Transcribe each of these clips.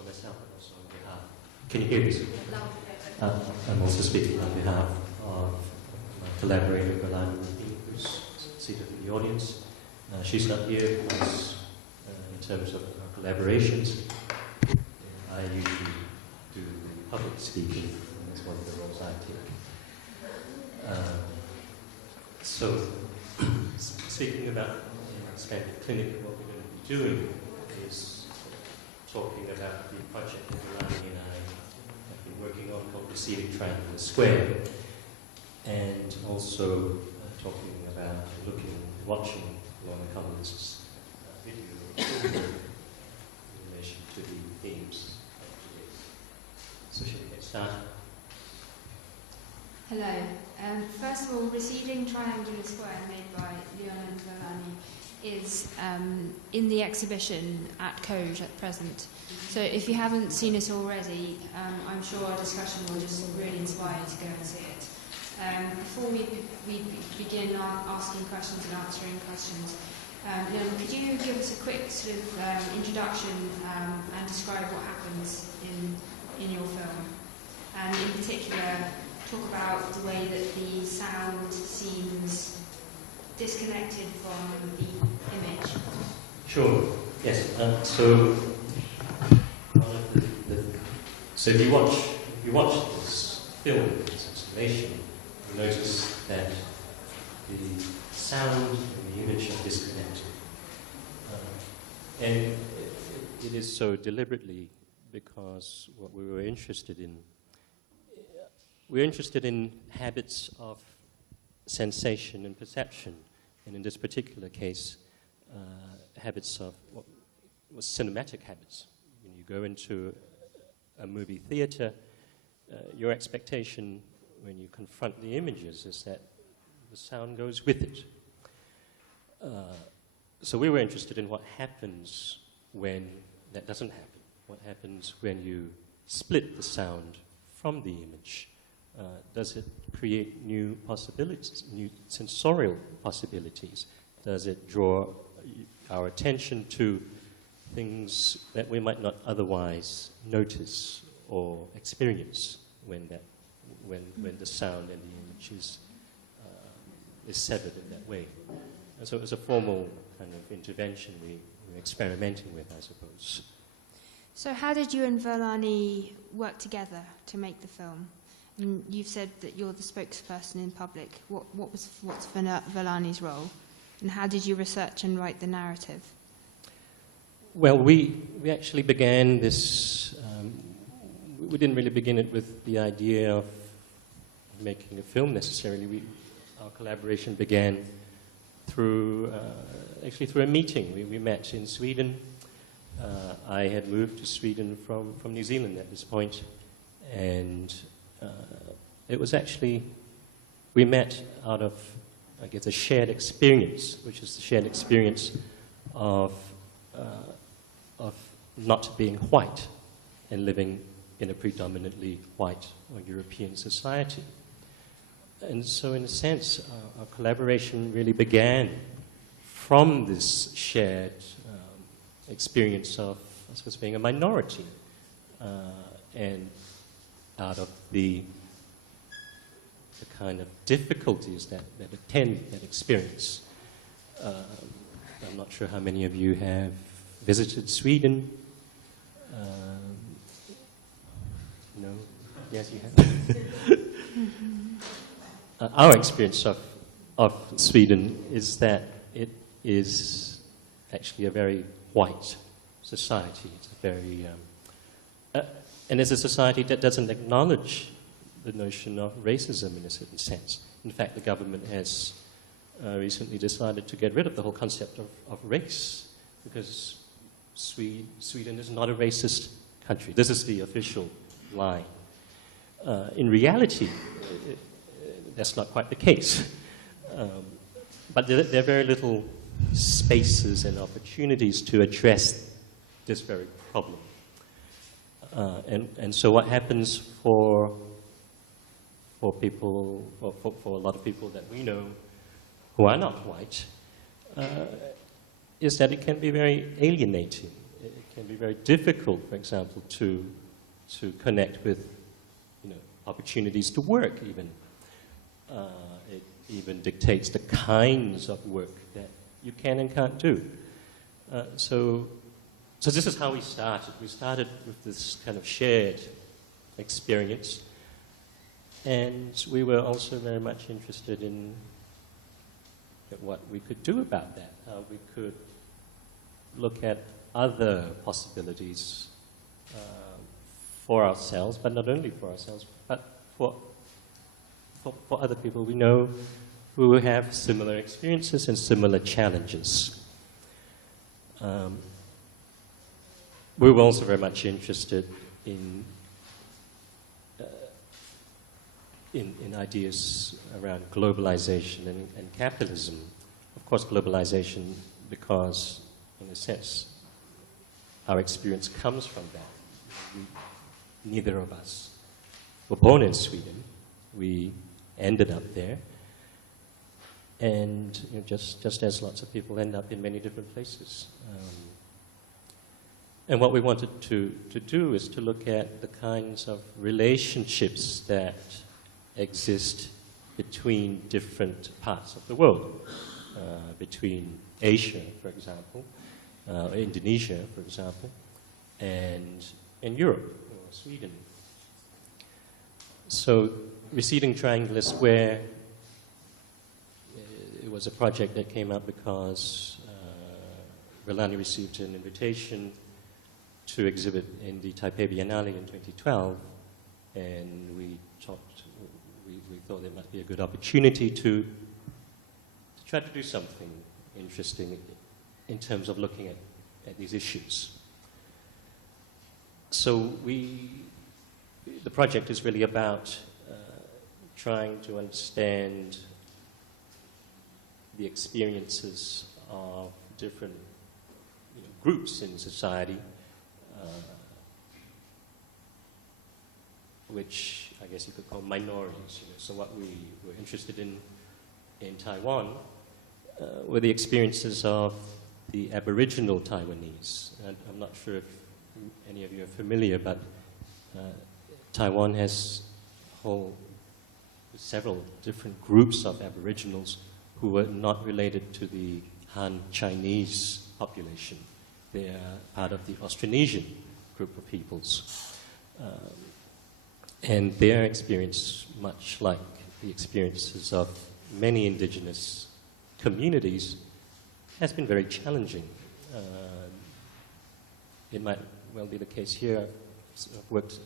for myself, but also on behalf. Can you hear me? I'm also speaking on behalf of my collaborator, Lorna, who's seated in the audience. She's not here because, in terms of our collaborations, I usually do public speaking, and that's one of the roles I take. So, speaking about this kind of clinic, what we're going to be doing is talking about the project that Lorna and I have been working on called Receiving Triangular Square, and also talking about watching Lorna Collins' video in relation to the themes of today. So shall we get started? Hello. First of all, Receiving Triangular Square, made by Lorna Collins, is in the exhibition at Coj at present. So if you haven't seen it already, I'm sure our discussion will just really inspire you to go and see it. Before we begin asking questions and answering questions, Lorna, could you give us a quick sort of introduction and describe what happens in your film? And in particular, talk about the way that the sound seems disconnected from the image. Sure. Yes. So if you watch this film, this installation, you notice that the sound and the image are disconnected, and it is so deliberately because what we were interested in. We're interested in habits of sensation and perception, and in this particular case, habits of cinematic habits. When you go into a movie theater, your expectation when you confront the images is that the sound goes with it. So we were interested in what happens when that doesn't happen. What happens when you split the sound from the image? Does it create new possibilities, new sensorial possibilities? Does it draw our attention to things that we might not otherwise notice or experience when the sound and the image is severed in that way? And so it was a formal kind of intervention we were experimenting with, I suppose. So how did you and Verlani work together to make the film? And you've said that you're the spokesperson in public. What's Verlani's role? And how did you research and write the narrative? Well, we actually began this, we didn't really begin it with the idea of making a film necessarily. Our collaboration began through a meeting. We met in Sweden. I had moved to Sweden from New Zealand at this point, and it was actually, we met out of, I guess, a shared experience, which is the shared experience of not being white and living in a predominantly white or European society. And so in a sense, our collaboration really began from this shared experience of, I suppose, being a minority, and out of the kind of difficulties that attend that experience. I'm not sure how many of you have visited Sweden. No? Yes, you have. Our experience of Sweden is that it is actually a very white society. It's a very, and it's a society that doesn't acknowledge the notion of racism in a certain sense. In fact, the government has recently decided to get rid of the whole concept of race, because Sweden is not a racist country. This is the official line. In reality, that's not quite the case. But there are very little spaces and opportunities to address this very problem. And so what happens for people, for a lot of people that we know who are not white, is that it can be very alienating it can be very difficult, for example, to connect with, opportunities to work even. It even dictates the kinds of work that you can and can't do. So this is how we started. We started with this kind of shared experience, and we were also very much interested in what we could do about that, how we could look at other possibilities for ourselves, but not only for ourselves, but for other people we know who have similar experiences and similar challenges. We were also very much interested in ideas around globalization and capitalism. Of course, globalization because, in a sense, our experience comes from that. Neither of us were born in Sweden. We ended up there. And just as lots of people end up in many different places. And what we wanted to do is to look at the kinds of relationships that exist between different parts of the world. Between Asia, for example, Indonesia, for example, and Europe, or Sweden. So Receding Triangular Square, it was a project that came up because Relani received an invitation to exhibit in the Taipei Biennale in 2012, and we thought it might be a good opportunity to try to do something interesting in terms of looking at these issues. So the project is really about trying to understand the experiences of different groups in society, which I guess you could call minorities. So what we were interested in Taiwan were the experiences of the Aboriginal Taiwanese. And I'm not sure if any of you are familiar, but Taiwan has several different groups of Aboriginals who are not related to the Han Chinese population. They are part of the Austronesian group of peoples. And their experience, much like the experiences of many indigenous communities, has been very challenging. It might well be the case here. I've worked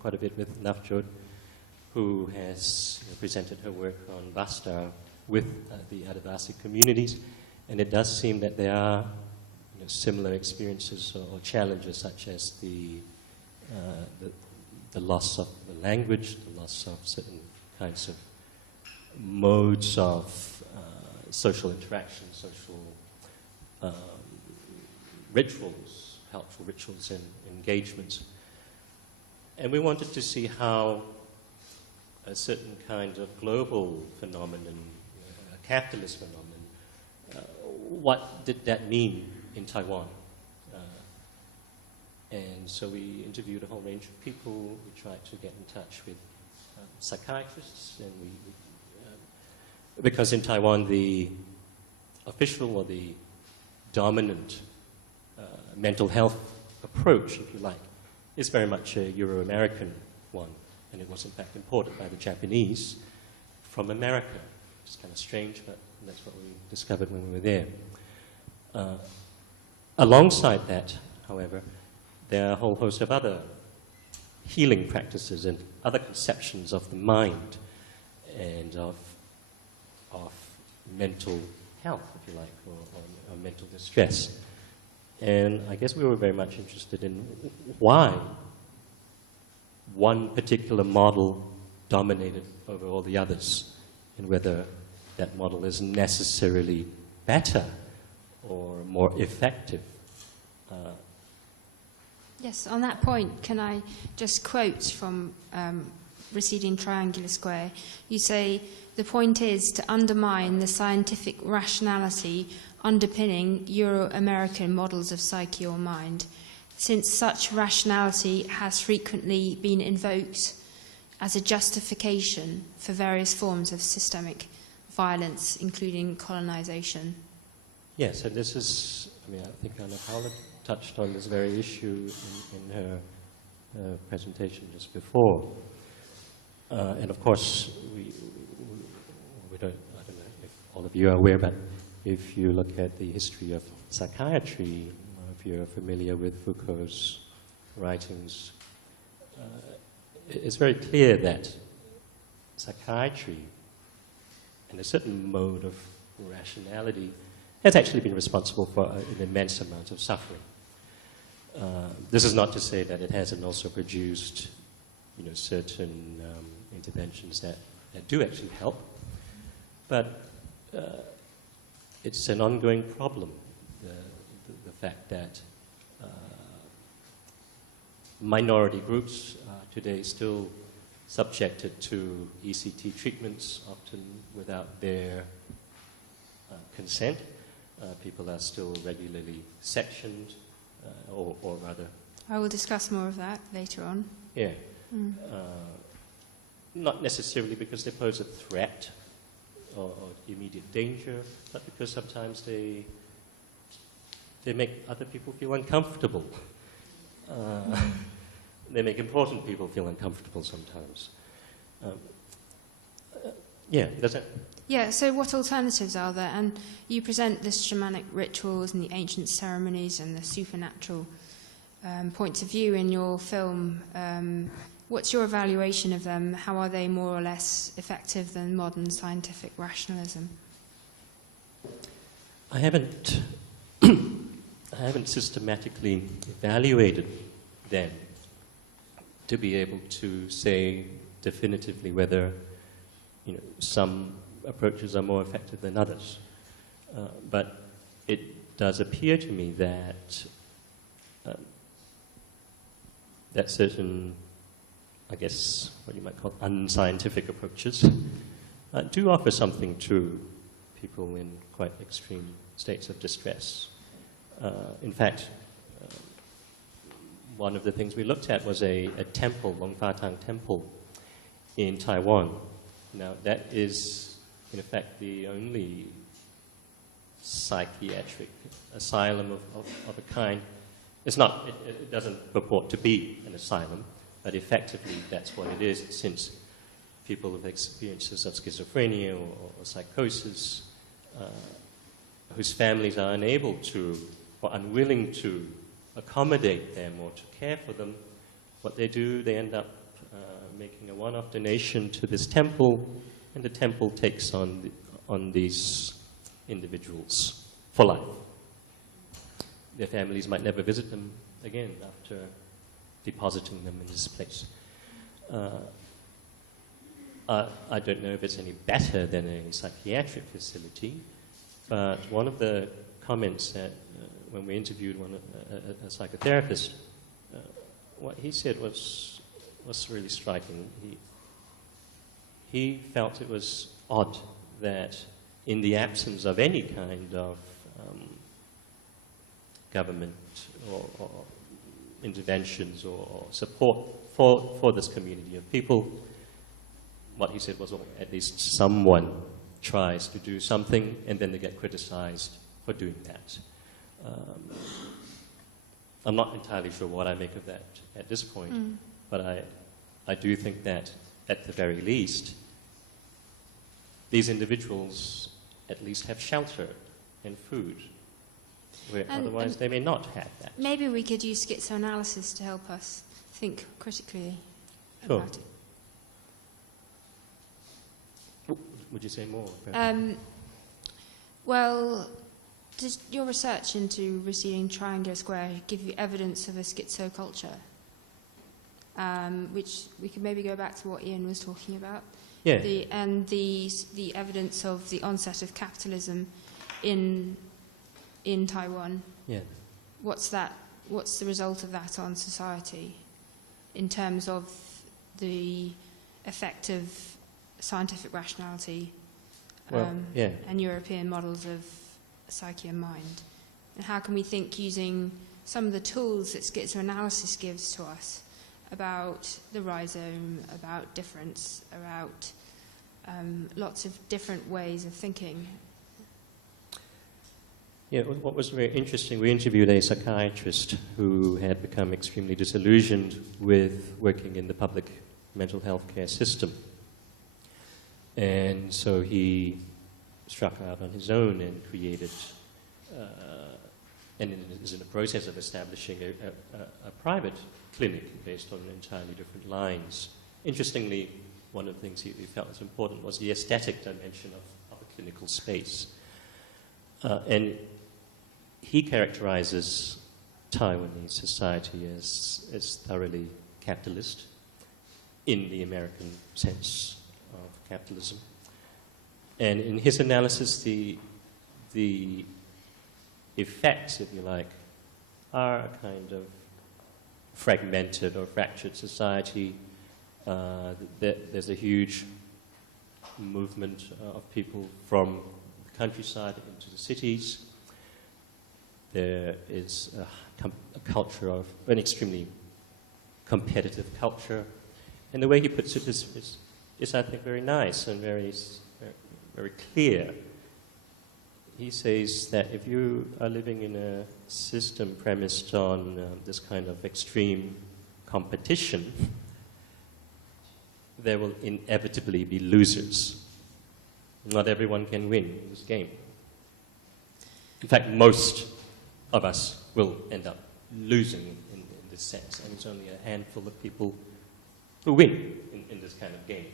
quite a bit with Navjot, who has presented her work on Basta with the Adivasi communities, and it does seem that there are similar experiences or challenges, such as the loss of the language, the loss of certain kinds of modes of social interaction, social rituals, helpful rituals and engagements. And we wanted to see how a certain kind of global phenomenon, a capitalist phenomenon, what did that mean in Taiwan? And so we interviewed a whole range of people. We tried to get in touch with psychiatrists, and because in Taiwan the official or the dominant mental health approach, if you like, is very much a Euro-American one, and it was in fact imported by the Japanese from America. It's kind of strange, but that's what we discovered when we were there. Alongside that, however, there are a whole host of other healing practices and other conceptions of the mind and of mental health, if you like, or mental distress. And I guess we were very much interested in why one particular model dominated over all the others, and whether that model is necessarily better or more effective. Yes, on that point, can I just quote from Receding Triangular Square? You say, "The point is to undermine the scientific rationality underpinning Euro-American models of psyche or mind, since such rationality has frequently been invoked as a justification for various forms of systemic violence, including colonization. Yes, and this is, I mean, I think Anna Paula touched on this very issue in her presentation just before. And of course, we don't, I don't know if all of you are aware, but if you look at the history of psychiatry, if you're familiar with Foucault's writings, it's very clear that psychiatry and a certain mode of rationality has actually been responsible for an immense amount of suffering. This is not to say that it hasn't also produced, certain interventions that do actually help, but it's an ongoing problem. The fact that minority groups are today still subjected to ECT treatments, often without their consent. People are still regularly sectioned, or rather... I will discuss more of that later on. Yeah. Not necessarily because they pose a threat or immediate danger, but because sometimes they make other people feel uncomfortable. They make important people feel uncomfortable sometimes. Does that... Yeah, so what alternatives are there? And you present the shamanic rituals and the ancient ceremonies and the supernatural points of view in your film. What's your evaluation of them? How are they more or less effective than modern scientific rationalism? I haven't systematically evaluated them to be able to say definitively whether some approaches are more effective than others. But it does appear to me that that certain, I guess, what you might call unscientific approaches do offer something to people in quite extreme states of distress. In fact, one of the things we looked at was a temple, Longfatang Temple, in Taiwan. Now, that is, in effect, the only psychiatric asylum of a kind. It's not, it doesn't purport to be an asylum, but effectively that's what it is, since people with experiences of schizophrenia or psychosis, whose families are unable to or unwilling to accommodate them or to care for them, what they do, they end up making a one-off donation to this temple, and the temple takes on these individuals for life. Their families might never visit them again after depositing them in this place. I don't know if it's any better than a psychiatric facility, but one of the comments that when we interviewed a psychotherapist, what he said was really striking. He felt it was odd that in the absence of any kind of government or interventions or support for this community of people, what he said was, well, at least someone tries to do something and then they get criticized for doing that. I'm not entirely sure what I make of that at this point, but I do think that at the very least, these individuals at least have shelter and food, where otherwise they may not have that. Maybe we could use schizoanalysis to help us think critically about it. Would you say more? Well, does your research into receding triangular square give you evidence of a schizoculture? Which we could maybe go back to what Ian was talking about. Yeah. The evidence of the onset of capitalism in Taiwan. Yeah. What's the result of that on society in terms of the effect of scientific rationality and European models of psyche and mind? And how can we think using some of the tools that schizoanalysis gives to us about the rhizome, about difference, about lots of different ways of thinking? Yeah, what was very interesting, we interviewed a psychiatrist who had become extremely disillusioned with working in the public mental health care system. And so he struck out on his own and created, and is in the process of establishing a private clinic based on entirely different lines. Interestingly, one of the things he felt was important was the aesthetic dimension of a clinical space. And he characterizes Taiwanese society as thoroughly capitalist in the American sense of capitalism. And in his analysis, the effects, if you like, are a kind of fragmented or fractured society. There's a huge movement of people from the countryside into the cities. There is a culture of an extremely competitive culture. And the way he puts it is I think, very nice and very clear. He says that if you are living in a system premised on this kind of extreme competition, there will inevitably be losers. Not everyone can win in this game. In fact, most of us will end up losing in this sense, and it's only a handful of people who win in this kind of game.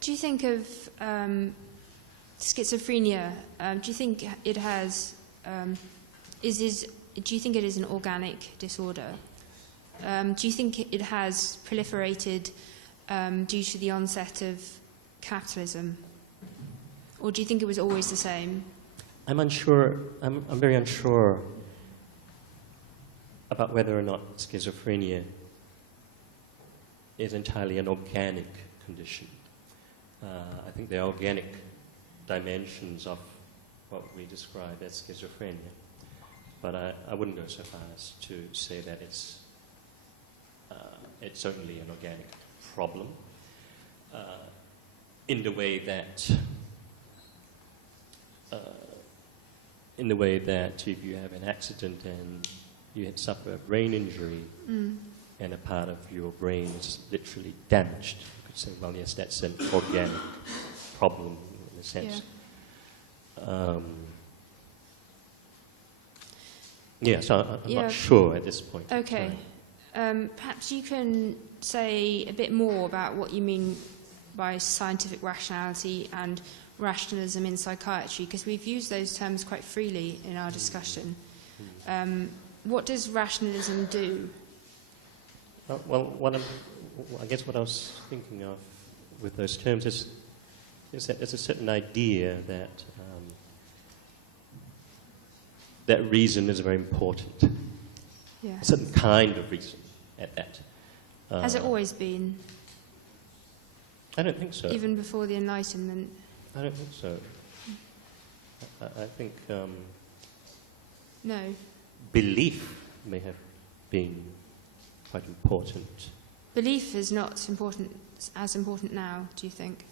Do you think of schizophrenia? Do you think it has? Do you think it is an organic disorder? Do you think it has proliferated due to the onset of capitalism, or do you think it was always the same? I'm unsure. I'm very unsure about whether or not schizophrenia is entirely an organic condition. I think there are organic dimensions of what we describe as schizophrenia, but I wouldn't go so far as to say that it's certainly an organic problem in the way that if you have an accident and you suffer a brain injury and a part of your brain is literally damaged, you could say, well, yes, that's an organic problem in a sense. So I'm not sure at this point. Okay. Perhaps you can say a bit more about what you mean by scientific rationality and rationalism in psychiatry, because we've used those terms quite freely in our discussion. What does rationalism do? Well, I guess what I was thinking of with those terms is that there's a certain idea that reason is very important. Yeah. A certain kind of reason at that. Has it always been? I don't think so. Even before the Enlightenment? I don't think so. I think No. belief may have been quite important. Belief is not as important now, do you think?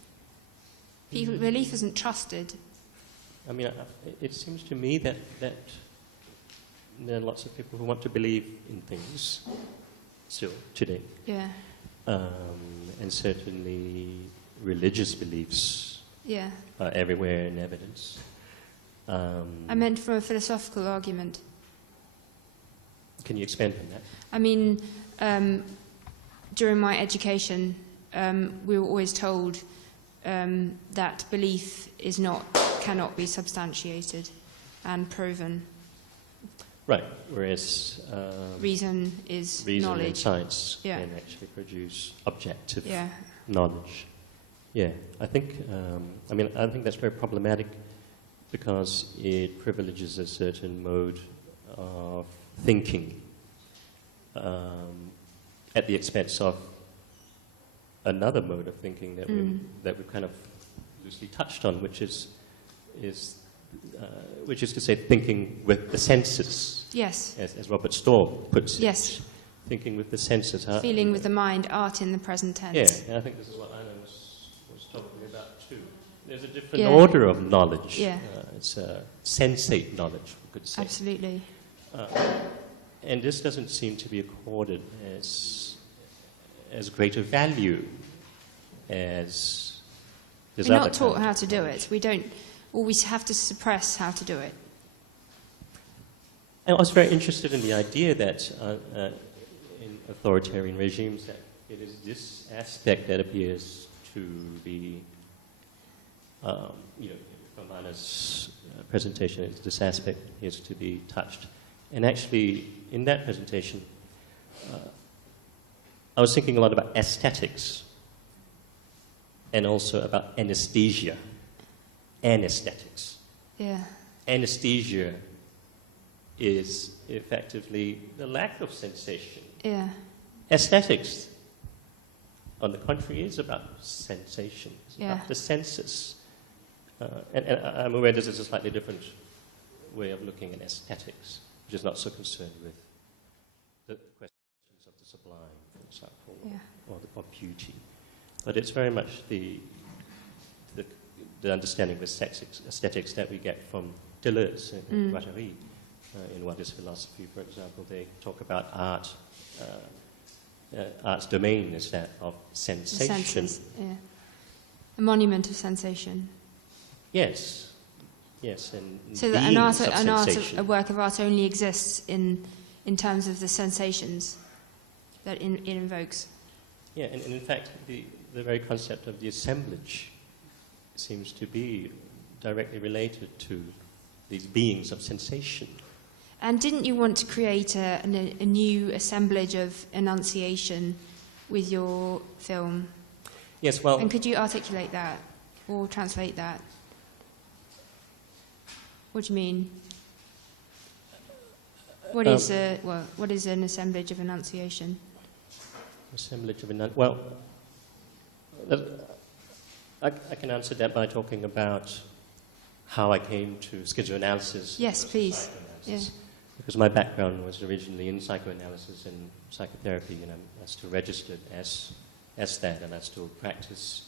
Belief isn't trusted. I mean, it seems to me that there are lots of people who want to believe in things still today. Yeah. And certainly religious beliefs Yeah. are everywhere in evidence. I meant from a philosophical argument. Can you expand on that? I mean, during my education, we were always told that belief cannot be substantiated and proven. Right, whereas reason is reason knowledge. and science Yeah. can actually produce objective Yeah. knowledge. Yeah, I think that's very problematic because it privileges a certain mode of thinking at the expense of another mode of thinking that we kind of loosely touched on, which is which is to say thinking with the senses, Yes. as Robert Storr puts it. Yes. Thinking with the senses. Feeling with the mind, art in the present tense. Yeah, and I think this is what Anna was talking about too. There's a different order of knowledge. Yeah. It's sensate knowledge, we could say. Absolutely. And this doesn't seem to be accorded as greater value as there's We're other not taught kinds how of to do knowledge. it. We don't always have to suppress how to do it. I was very interested in the idea that in authoritarian regimes that it is this aspect that appears to be, from Anna's presentation, this aspect appears to be touched. And actually, in that presentation, I was thinking a lot about aesthetics and also about anesthesia. Anesthetics. Yeah. Anesthesia is effectively the lack of sensation. Yeah. Aesthetics, on the contrary, is about sensation. It's about the senses. And I'm aware this is a slightly different way of looking at aesthetics, which is not so concerned with the questions of the sublime, for example, or beauty. But it's very much the understanding of aesthetics that we get from Deleuze and Guattari. In What is Philosophy, for example, they talk about art. Art's domain is that of sensation. The senses, yeah. A monument of sensation. Yes, and so that a work of art only exists in terms of the sensations that it invokes. Yeah, and in fact, the very concept of the assemblage seems to be directly related to these beings of sensation. And didn't you want to create a new assemblage of enunciation with your film? Yes, well... And could you articulate that or translate that? What do you mean? What is an assemblage of enunciation? Assemblage of enunciation. Well, I can answer that by talking about how I came to schizoanalysis. Yes, please. Yeah. Because my background was originally in psychoanalysis and psychotherapy, and I'm still registered as that, and I still practice.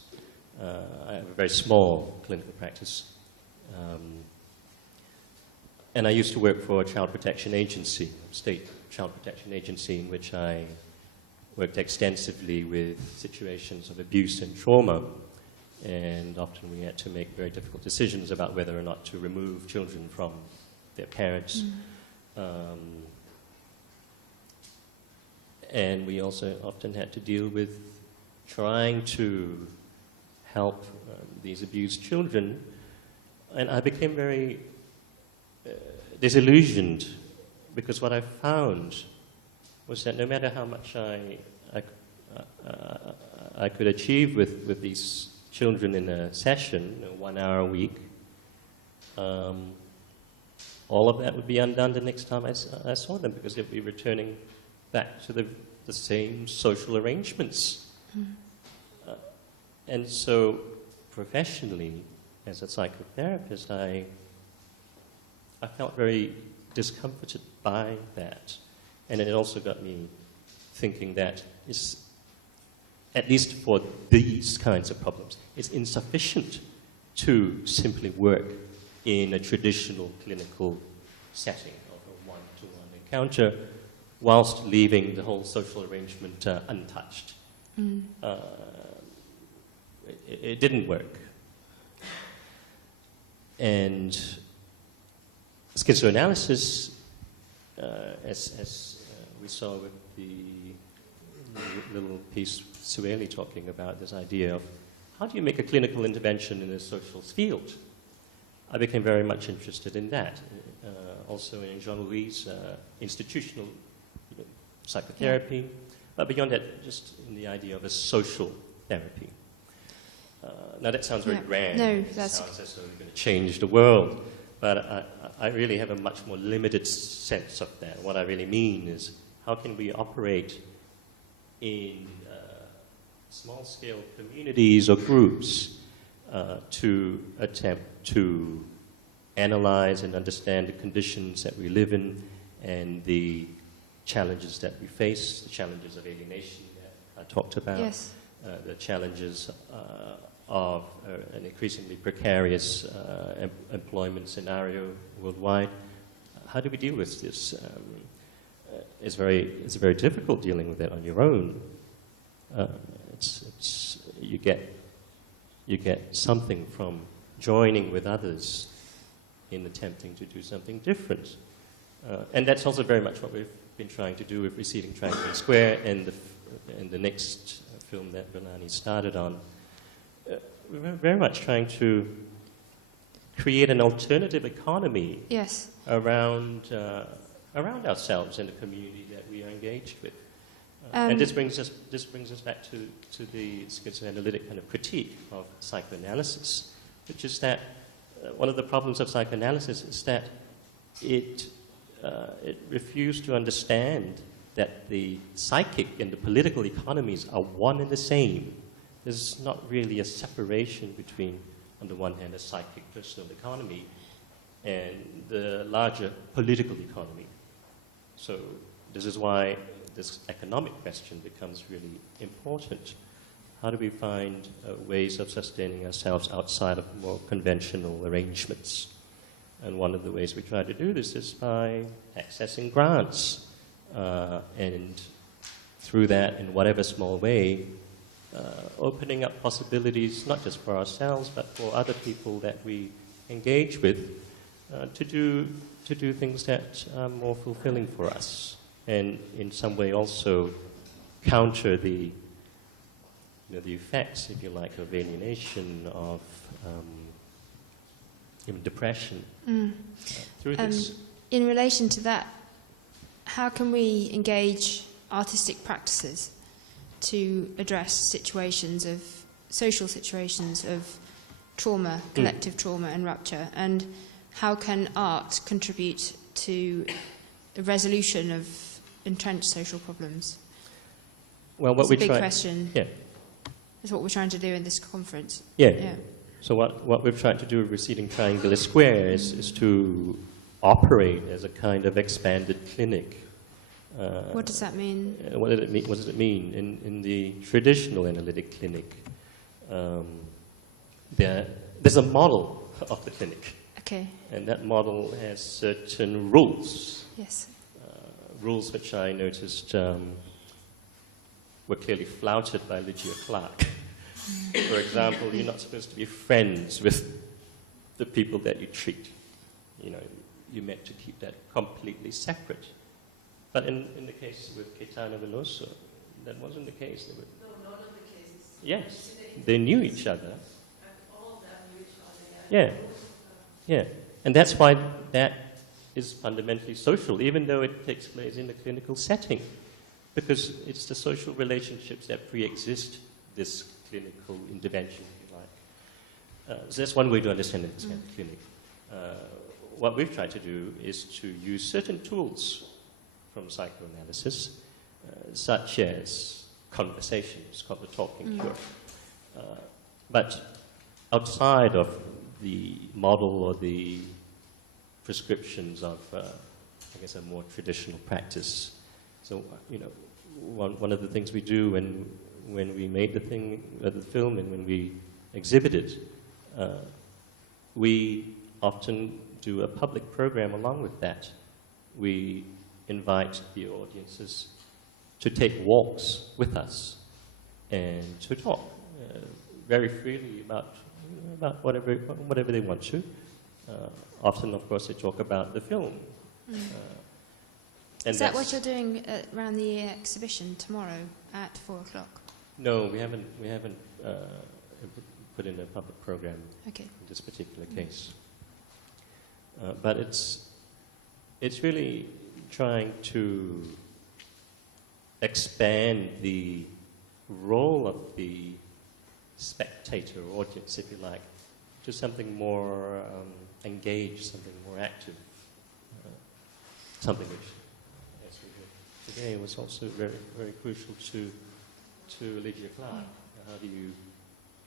I have a very small clinical practice. And I used to work for a child protection agency, state child protection agency, in which I worked extensively with situations of abuse and trauma. And often we had to make very difficult decisions about whether or not to remove children from their parents. And we also often had to deal with trying to help these abused children. And I became very disillusioned, because what I found was that no matter how much I could achieve with these children in a session, 1 hour a week, all of that would be undone the next time I saw them, because they'd be returning back to the same social arrangements. And so, professionally, as a psychotherapist, I felt very discomforted by that. And it also got me thinking that it's, at least for these kinds of problems, it's insufficient to simply work in a traditional clinical setting of a one-to-one encounter whilst leaving the whole social arrangement untouched. It didn't work. And schizoanalysis, as we saw with the little piece Sueli talking about, this idea of how do you make a clinical intervention in a social field? I became very much interested in that. Also in Jean-Louis' institutional psychotherapy, but beyond that, just in the idea of a social therapy. Now that sounds very grand. No, it sounds as though we're going to change the world, but I really have a much more limited sense of that. What I really mean is, how can we operate in small-scale communities or groups to attempt to analyze and understand the conditions that we live in and the challenges that we face, the challenges of alienation that I talked about, Yes. the challenges of an increasingly precarious employment scenario worldwide. How do we deal with this? It's very difficult dealing with it on your own. You get something from joining with others in attempting to do something different. And that's also very much what we've been trying to do with Receding Triangle Square and the next film that Bellani started on. We're very much trying to create an alternative economy Yes. around ourselves and the community that we are engaged with. And this brings us back to the schizoanalytic kind of critique of psychoanalysis, which is that one of the problems of psychoanalysis is that it refused to understand that the psychic and the political economies are one and the same. There's not really a separation between, on the one hand, a psychic personal economy and the larger political economy. So this is why this economic question becomes really important. How do we find ways of sustaining ourselves outside of more conventional arrangements? And one of the ways we try to do this is by accessing grants. And through that, in whatever small way, opening up possibilities, not just for ourselves, but for other people that we engage with, to do things that are more fulfilling for us, and in some way also counter the effects, if you like, of alienation, of even depression through this. In relation to that, how can we engage artistic practices to address social situations of trauma, collective trauma and rupture, and how can art contribute to the resolution of entrenched social problems? Well, what it's we a big try, question. Yeah. That's what we're trying to do in this conference. Yeah. So what we've tried to do with Receding Triangular Square is to operate as a kind of expanded clinic. What does that mean? What does it mean? In the traditional analytic clinic, there's a model of the clinic. Okay. And that model has certain rules. Yes. Rules which I noticed were clearly flouted by Lygia Clark. For example, you're not supposed to be friends with the people that you treat. You're meant to keep that completely separate. But in the case with Caetano Veloso, that wasn't the case. No, none of the cases. Yes, they knew each other. And all of them knew each other. Yeah. And that's why that is fundamentally social, even though it takes place in a clinical setting, because it's the social relationships that pre-exist this clinical intervention, if you like. So that's one way to understand it, clinic. What we've tried to do is to use certain tools from psychoanalysis, such as conversations, called the talking cure. But outside of the model or the prescriptions of, I guess, a more traditional practice. So, one of the things we do when we made the film and when we exhibit it, we often do a public program along with that. We invite the audiences to take walks with us and to talk very freely about whatever they want to. Often, of course, they talk about the film. Is that what you're doing around the exhibition tomorrow at 4 o'clock? No, we haven't put in a public program in this particular case. But it's really trying to expand the role of the spectator audience, if you like, to something more engaged, something more active, something which, as we heard today, was also very, very crucial to Lygia Clark. How do you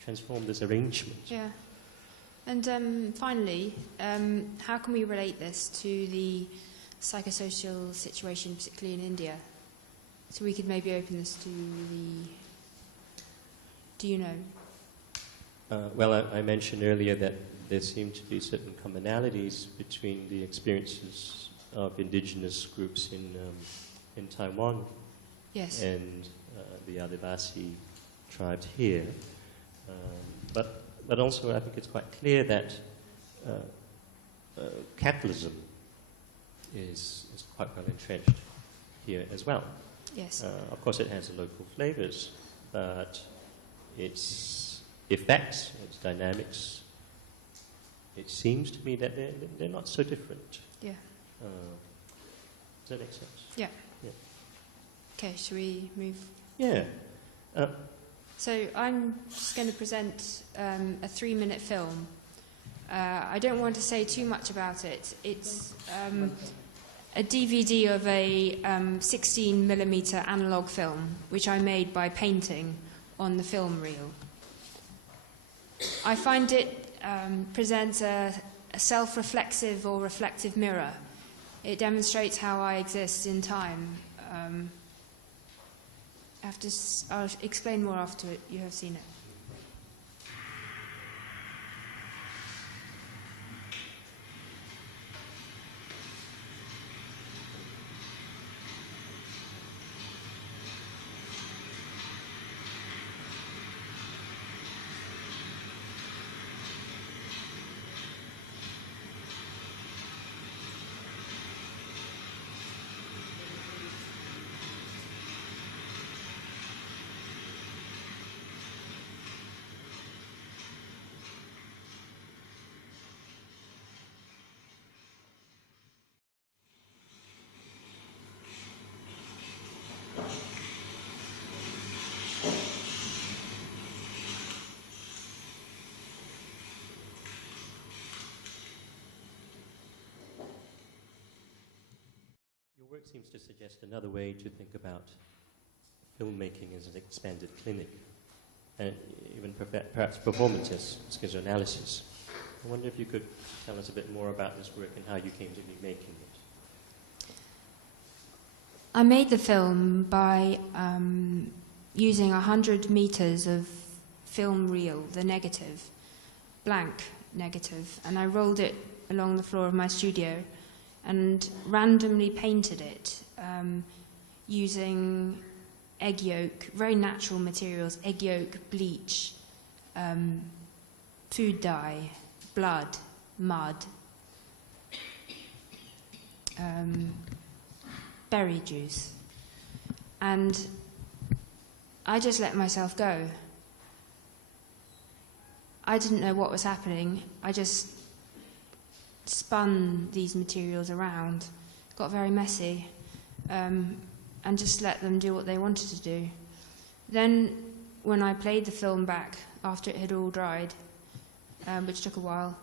transform this arrangement? Yeah. And finally, how can we relate this to the psychosocial situation, particularly in India? So we could maybe open this to the... Do you know? Well, I mentioned earlier that there seem to be certain commonalities between the experiences of indigenous groups in Taiwan Yes. and the Adivasi tribes here. But also I think it's quite clear that capitalism is quite well entrenched here as well. Yes. Of course it has local flavors, but its effects, its dynamics, it seems to me that they're not so different. Yeah. Does that make sense? Yeah. Yeah. Okay, shall we move? Yeah. So I'm just going to present a 3-minute film. I don't want to say too much about it. It's a DVD of a 16mm analog film, which I made by painting on the film reel. I find it presents a self-reflexive or reflective mirror. It demonstrates how I exist in time. I'll explain more after you have seen it. Your work seems to suggest another way to think about filmmaking as an expanded clinic, and even perhaps performances, schizoanalysis. I wonder if you could tell us a bit more about this work and how you came to be making it. I made the film by using 100 meters of film reel, the negative, blank negative, and I rolled it along the floor of my studio and randomly painted it using egg yolk, very natural materials, egg yolk, bleach, food dye, blood, mud, berry juice. And I just let myself go. I didn't know what was happening. I just spun these materials around, got very messy, and just let them do what they wanted to do. Then, when I played the film back after it had all dried, which took a while,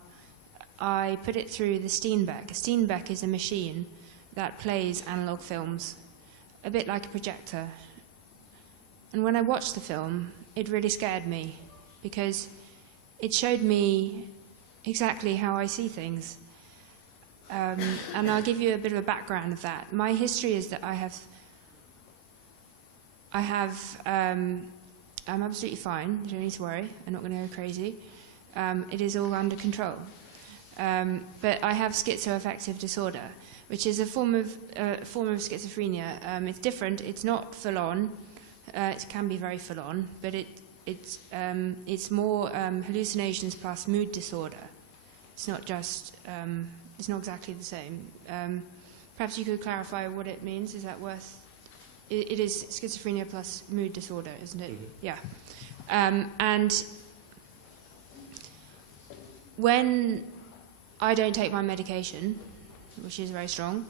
I put it through the Steenbeck. A Steenbeck is a machine that plays analog films, a bit like a projector. And when I watched the film, it really scared me, because it showed me exactly how I see things. And I'll give you a bit of a background of that. My history is that I'm absolutely fine. You don't need to worry. I'm not going to go crazy. It is all under control. But I have schizoaffective disorder, which is a form of schizophrenia. It's different. It's not full on. It can be very full on, but it's more hallucinations plus mood disorder. It's not just. It's not exactly the same. Perhaps you could clarify what it means. Is that worth? It is schizophrenia plus mood disorder, isn't it? Mm-hmm. Yeah. And when I don't take my medication, which is very strong,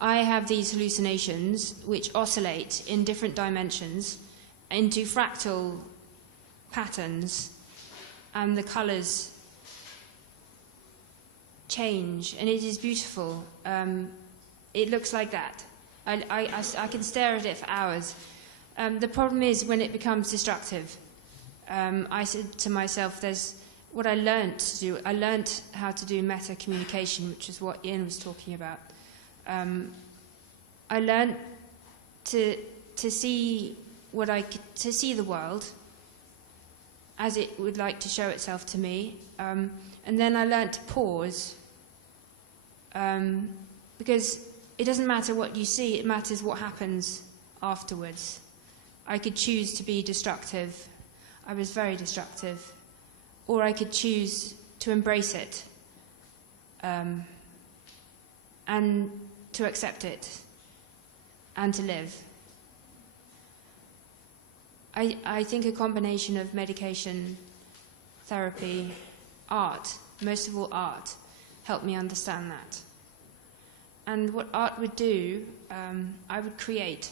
I have these hallucinations which oscillate in different dimensions into fractal patterns, and the colours change, and it is beautiful. It looks like that. I can stare at it for hours. The problem is when it becomes destructive. I said to myself, what I learned to do, I learned how to do meta communication, which is what Ian was talking about. I learned to see to see the world as it would like to show itself to me, and then I learned to pause, because it doesn't matter what you see; it matters what happens afterwards. I could choose to be destructive. I was very destructive. Or I could choose to embrace it and to accept it and to live. I think a combination of medication, therapy, art, most of all art, helped me understand that. And what art would do, I would create,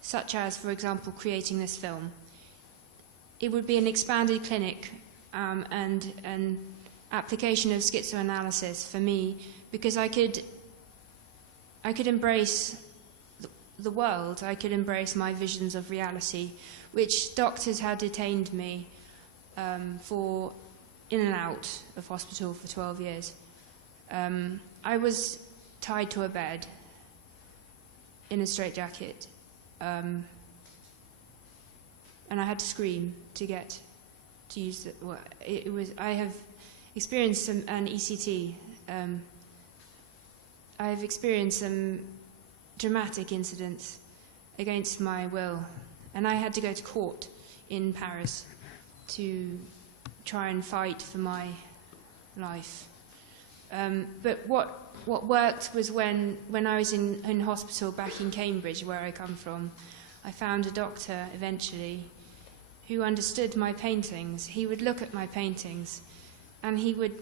such as, for example, creating this film. It would be an expanded clinic and an application of schizoanalysis for me, because I could embrace the world. I could embrace my visions of reality, which doctors had detained me for in and out of hospital for 12 years. I was tied to a bed in a straitjacket, and I had to scream to get to use the. Well, it was. I have experienced an ECT. I have experienced some dramatic incidents against my will, and I had to go to court in Paris to try and fight for my life. But what worked was when I was in hospital back in Cambridge, where I come from, I found a doctor eventually who understood my paintings. He would look at my paintings and he would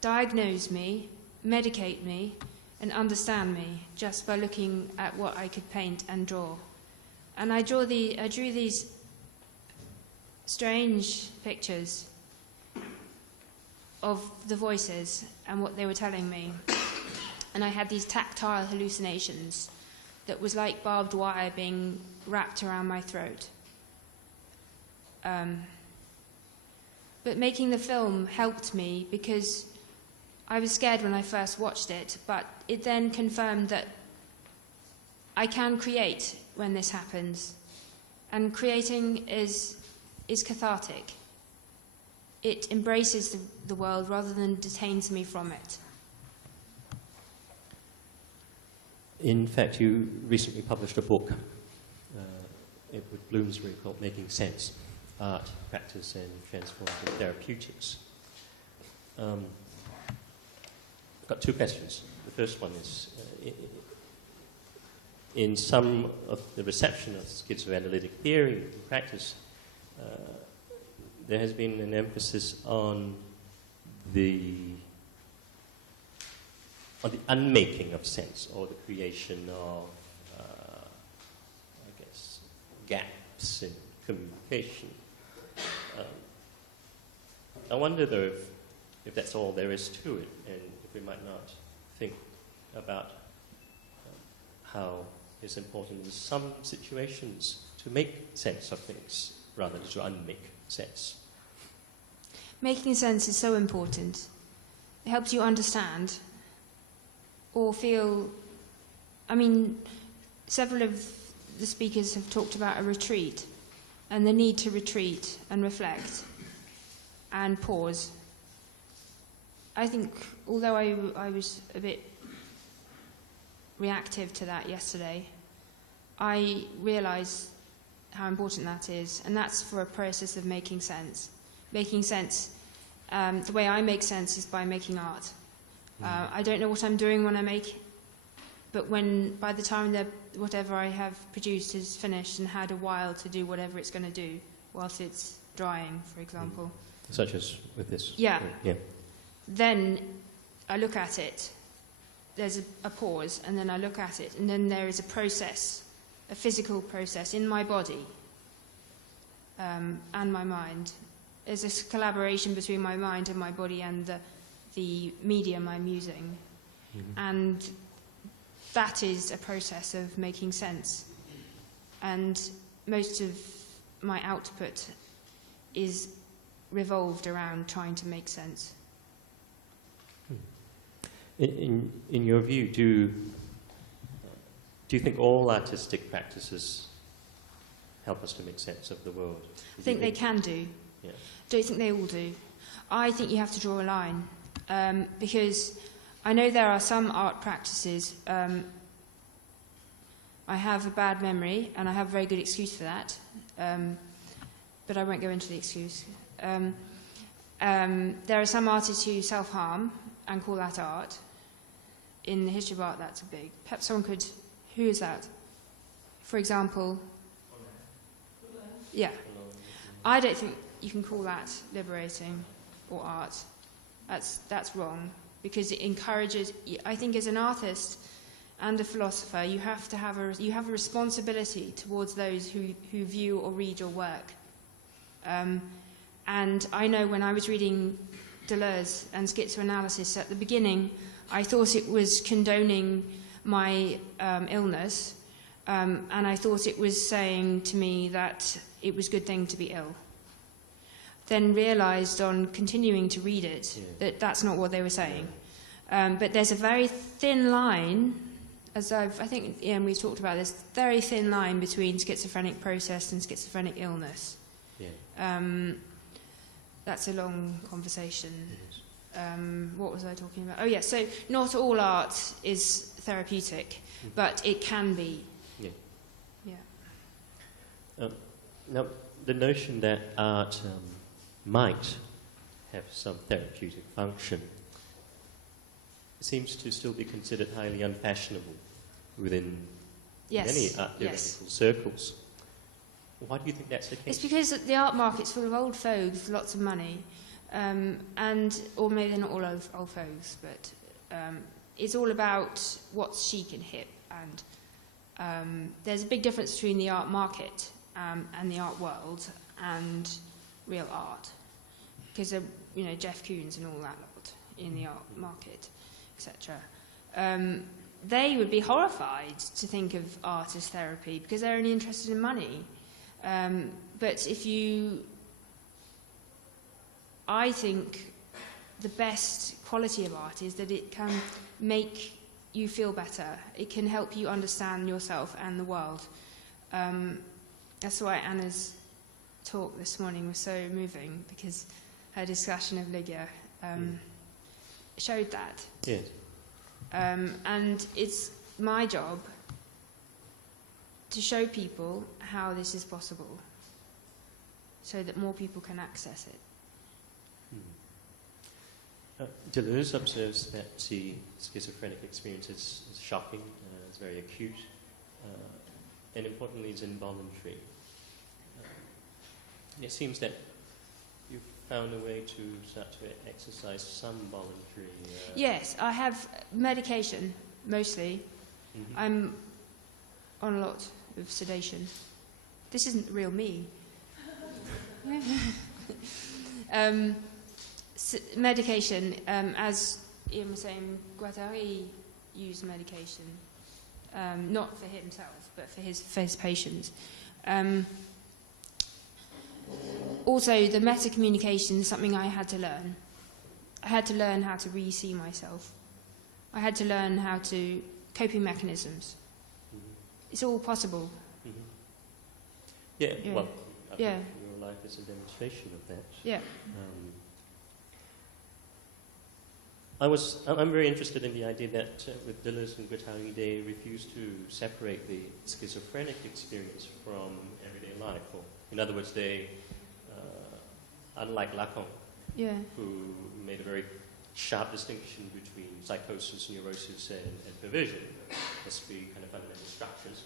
diagnose me, medicate me, and understand me just by looking at what I could paint and draw. And I drew these strange pictures of the voices and what they were telling me. And I had these tactile hallucinations that was like barbed wire being wrapped around my throat. But making the film helped me because I was scared when I first watched it, but it then confirmed that I can create when this happens. And creating is cathartic. It embraces the world rather than detains me from it. In fact, you recently published a book with Bloomsbury called Making Sense, Art, Practice and Transformative Therapeutics. I've got two questions. The first one is, in some of the reception of schizoanalytic theory and practice, there has been an emphasis on the unmaking of sense, or the creation of, I guess, gaps in communication. I wonder, though, if that's all there is to it, and if we might not think about how it's important in some situations to make sense of things rather than to unmake sense. Making sense is so important. It helps you understand or feel. I mean, several of the speakers have talked about a retreat and the need to retreat and reflect and pause. I think, although I was a bit reactive to that yesterday, I realise how important that is, and that's for a process of making sense. Making sense, the way I make sense is by making art. I don't know what I'm doing when I make, but by the time whatever I have produced is finished and had a while to do whatever it's going to do whilst it's drying, for example. Such as with this? Yeah. Yeah. Then I look at it, there's a pause, and then I look at it, and then there is a process, a physical process in my body and my mind. There's this collaboration between my mind and my body and the medium I'm using. Mm-hmm. And that is a process of making sense. And most of my output is revolved around trying to make sense. In your view, do you think all artistic practices help us to make sense of the world? I think they can do. Yeah. Don't think they all do. I think you have to draw a line, because I know there are some art practices. I have a bad memory, and I have a very good excuse for that, but I won't go into the excuse. There are some artists who self-harm and call that art. In the history of art, that's a big... Perhaps someone could... Who is that? For example... Yeah. I don't think you can call that liberating or art. That's wrong, because it encourages... I think as an artist and a philosopher, you have a responsibility towards those who view or read your work. And I know when I was reading Deleuze and Schizoanalysis at the beginning, I thought it was condoning my illness, and I thought it was saying to me that it was a good thing to be ill. Then realised on continuing to read it that that's not what they were saying. But there's a very thin line, as I think Ian, we've talked about this, very thin line between schizophrenic process and schizophrenic illness. Yeah. That's a long conversation. What was I talking about? Oh, yes, so not all art is therapeutic, but it can be. Yeah. Yeah. Now, the notion that art might have some therapeutic function seems to still be considered highly unfashionable within many art theoretical circles. Why do you think that's the case? It's because the art market's full of old fogs with lots of money, or maybe they're not all old fogs, but it's all about what's chic and hip, and there's a big difference between the art market and the art world and real art, because Jeff Koons and all that lot in the art market, etc. They would be horrified to think of art as therapy because they're only interested in money. But I think the best quality of art is that it can make you feel better. It can help you understand yourself and the world. That's why Anna's talk this morning was so moving, because her discussion of Ligia showed that. Yes. And it's my job to show people how this is possible so that more people can access it. Deleuze observes that the schizophrenic experience is shocking, it's very acute, and importantly is involuntary. It seems that you've found a way to start to exercise some voluntary... Yes, I have medication, mostly. Mm-hmm. I'm on a lot of sedation. This isn't real me. Medication, as Ian was saying, Guattari used medication, not for himself, but for his patients. Also, the meta-communication is something I had to learn. I had to learn how to re-see myself. I had to learn how to coping mechanisms. Mm-hmm. It's all possible. Mm-hmm. Yeah, well, I Yeah. think your life is a demonstration of that. Yeah. I'm very interested in the idea that with Deleuze and Guattari, they refuse to separate the schizophrenic experience from everyday life. Or, in other words, they, unlike Lacan, who made a very sharp distinction between psychosis, neurosis, and perversion, as three kind of fundamental structures,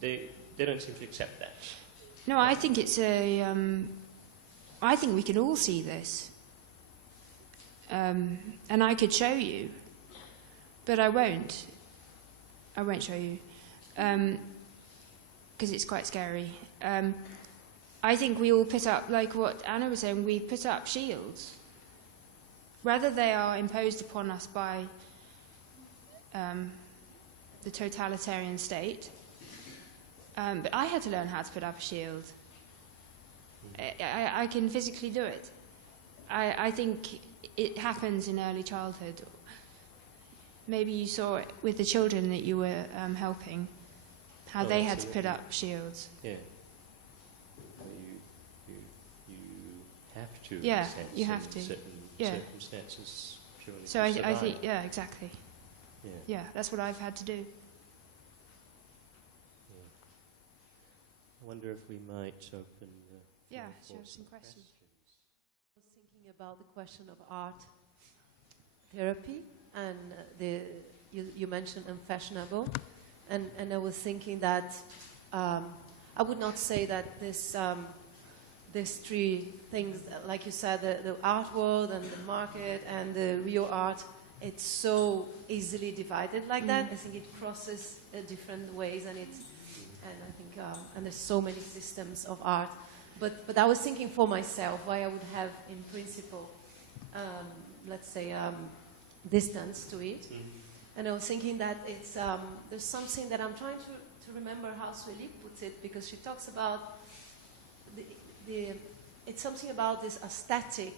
they don't seem to accept that. No, I think it's I think we can all see this. And I could show you, but I won't. I won't show you, because it's quite scary. I think we all put up, like what Anna was saying, we put up shields. Whether they are imposed upon us by the totalitarian state, but I had to learn how to put up a shield. I can physically do it. I think it happens in early childhood. Maybe you saw it with the children that you were helping, how they had to put up shields. Yeah. You have to. in a Yeah, sense, you have in to. certain Yeah. circumstances. Purely So to I survive. think, yeah, exactly. Yeah. Yeah, that's what I've had to do. Yeah. I wonder if we might open the Yeah, floor should for have some questions. I was thinking about the question of art therapy, and you mentioned unfashionable, and I was thinking that I would not say that these three things, like you said, the art world and the market and the real art, it's so easily divided like that. I think it crosses different ways, and I think and there's so many systems of art. But I was thinking for myself why I would have, in principle, let's say, distance to it. And I was thinking that it's there's something that I'm trying to remember how Sueli puts it, because she talks about it's something about this aesthetic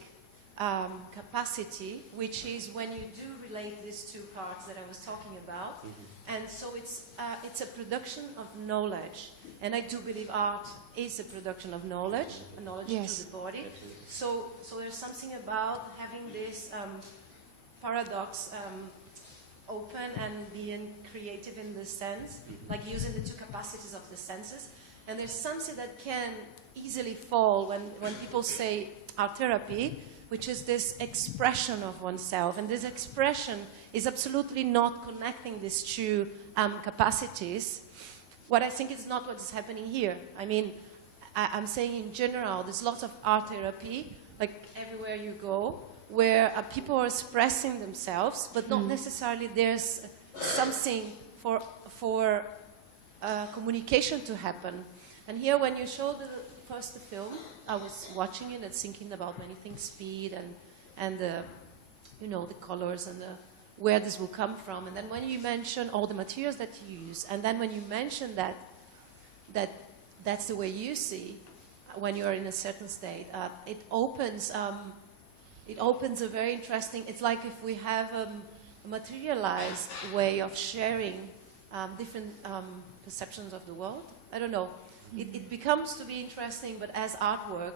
capacity, which is when you do relate these two parts that I was talking about. And so it's a production of knowledge. And I do believe art is a production of knowledge, Yes. to the body. So there's something about having this paradox open and being creative in this sense, like using the two capacities of the senses. And there's something that can easily fall when people say art therapy, which is this expression of oneself. And this expression is absolutely not connecting these two capacities. What I think is not what is happening here. I mean, I'm saying in general, there's lots of art therapy, like everywhere you go, where people are expressing themselves, but not necessarily there's something for communication to happen. And here, when you show the film, I was watching it and thinking about many things, speed and the, the colors and where this will come from. And then when you mention all the materials that you use, and then when you mention that's the way you see when you're in a certain state, it opens a very interesting. It's like if we have a materialized way of sharing different perceptions of the world. I don't know. It becomes to be interesting, but as artwork,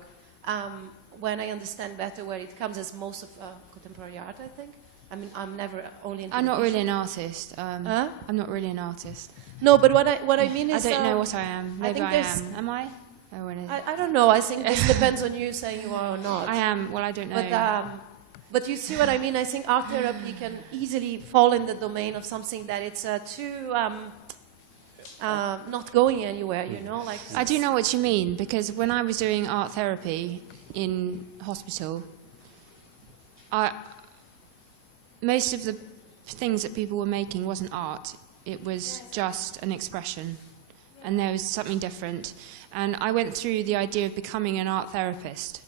when I understand better where it comes, as most of contemporary art, I think. I mean, I'm never only into I'm not really an artist. I'm not really an artist. No, but what I mean is... I don't know what I am. Maybe I am. Am I? I don't know. I think this depends on you saying you are or not. I am. Well, I don't know. But you see what I mean? I think art therapy can easily fall in the domain of something that it's too... not going anywhere, like... I do know what you mean, because when I was doing art therapy in hospital, most of the things that people were making wasn't art. It was just an expression, and there was something different. And I went through the idea of becoming an art therapist.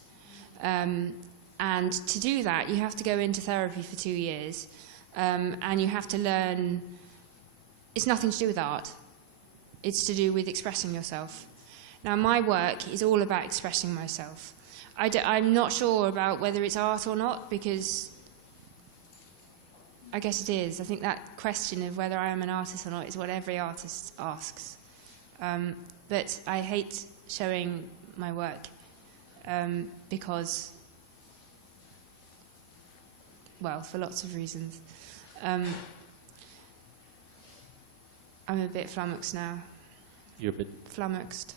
And to do that, you have to go into therapy for 2 years, and you have to learn... It's nothing to do with art. It's to do with expressing yourself. Now, my work is all about expressing myself. I'm not sure about whether it's art or not, because I guess it is. I think that question of whether I am an artist or not is what every artist asks. But I hate showing my work because, well, for lots of reasons. I'm a bit flummoxed now. You're a bit... Flummoxed.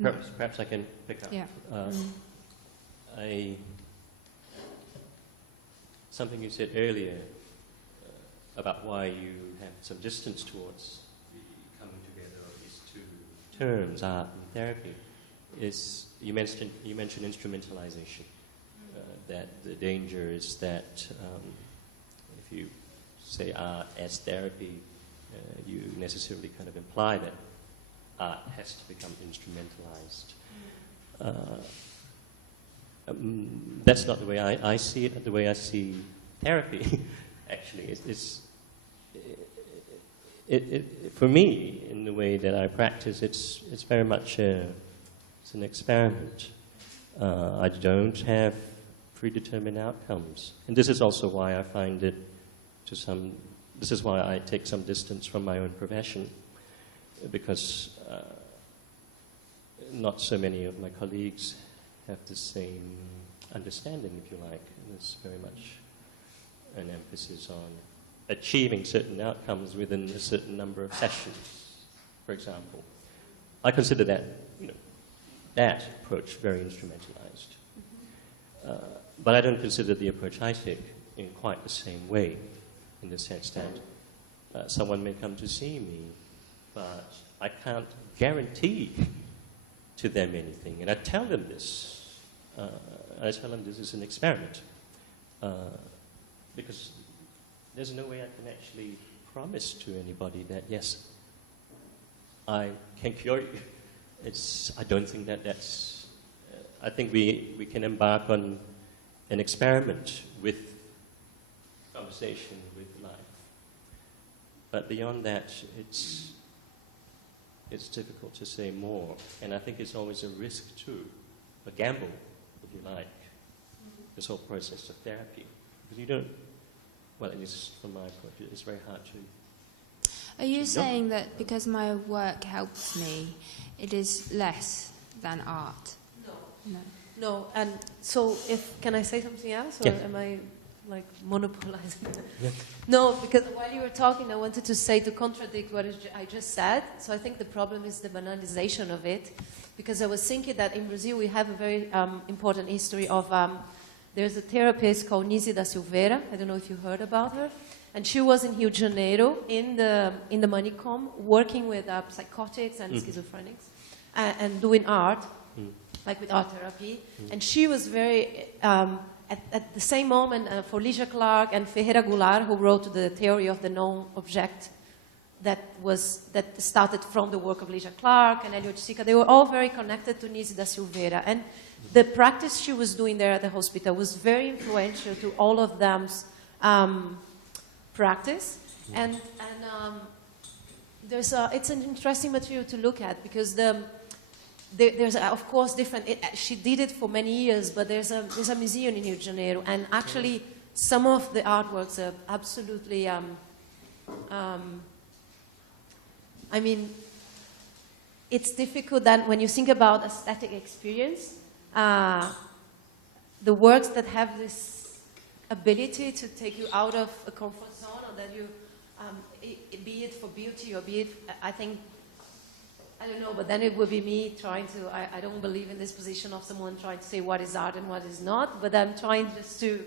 Perhaps I can pick up. Yeah. Something you said earlier about why you have some distance towards the coming together of these two terms, art and therapy, is you mentioned instrumentalization. That the danger is that if you say art as therapy, you necessarily kind of imply that art has to become instrumentalized. That's not the way I see it. The way I see therapy, actually, for me, in the way that I practice, it's very much It's an experiment. I don't have predetermined outcomes. And this is also why I find it this is why I take some distance from my own profession, because not so many of my colleagues have the same understanding, if you like. There's very much an emphasis on achieving certain outcomes within a certain number of sessions, for example. I consider that, that approach very instrumentalized. But I don't consider the approach I take in quite the same way, in the sense that someone may come to see me, but I can't guarantee to them anything. And I tell them this. I tell them this is an experiment. Because there's no way I can actually promise to anybody that, yes, I can cure you. I don't think that's... I think we can embark on an experiment with conversation, with life. But beyond that, it's difficult to say more. And I think it's always a risk too, a gamble, if you like, this whole process of therapy. Because you don't, well, at least from my point of view, it's very hard to... Are you saying that because my work helps me, it is less than art? No. No. No, and so can I say something else, or am I like monopolizing? Yeah. No, because while you were talking, I wanted to say, to contradict what I just said. So I think the problem is the banalization of it, because I was thinking that in Brazil we have a very important history of, there's a therapist called Nise da Silveira, I don't know if you heard about her, and she was in Rio de Janeiro, in the Manicom, working with psychotics and schizophrenics, and doing art, like with art therapy. And she was very, at the same moment, for Ligia Clark and Ferreira Goulart, who wrote the theory of the non-object that started from the work of Ligia Clark and Eliot Sica, they were all very connected to Nise da Silveira. And the practice she was doing there at the hospital was very influential to all of them's practice. And it's an interesting material to look at, because there's of course different. She did it for many years, but there's a museum in Rio de Janeiro, and actually some of the artworks are absolutely. I mean, it's difficult that when you think about aesthetic experience, the works that have this ability to take you out of a comfort zone, or that you, be it for beauty or be it, I think. I don't know, but then it would be me trying to, I don't believe in this position of someone trying to say what is art and what is not, but I'm trying just to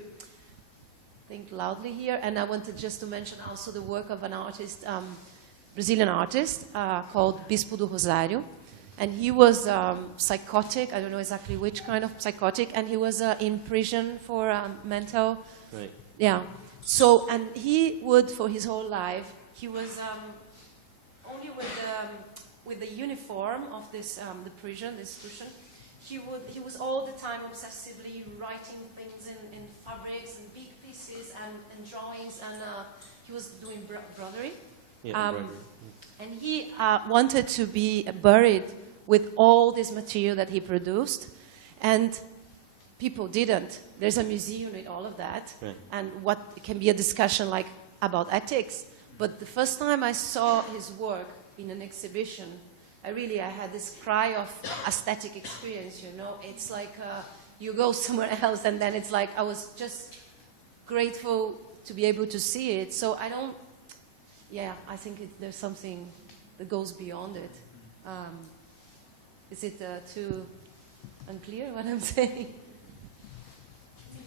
think loudly here. And I wanted just to mention also the work of an artist, Brazilian artist, called Bispo do Rosário. And he was psychotic, I don't know exactly which kind of psychotic, and he was in prison for mental... Right. Yeah. So, and he would, for his whole life, he was only with the uniform of this, the prison, the institution, he was all the time obsessively writing things in fabrics and big pieces and drawings, and he was doing broderie. Yeah, and he wanted to be buried with all this material that he produced, and people didn't. There's a museum with all of that, right. And what can be a discussion like about ethics. But the first time I saw his work in an exhibition, I had this cry of aesthetic experience, It's like you go somewhere else, and then it's like I was just grateful to be able to see it. So I think there's something that goes beyond it. Is it too unclear what I'm saying?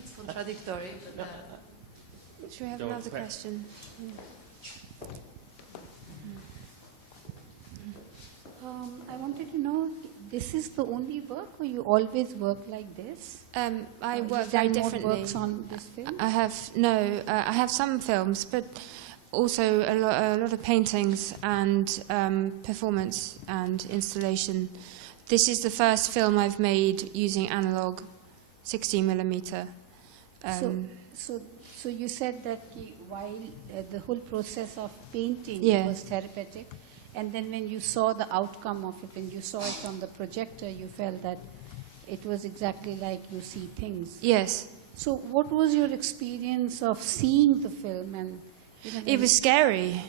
It's contradictory. But, Should we have another question? I wanted to know, this is the only work, or you always work like this? I work very differently. More works on this film? I have some films, but also a lot of paintings and performance and installation. This is the first film I've made using analog 16mm. So you said that while the whole process of painting was therapeutic, and then when you saw the outcome of it, when you saw it on the projector, you felt that it was exactly like you see things. Yes. So what was your experience of seeing the film? And It was scary.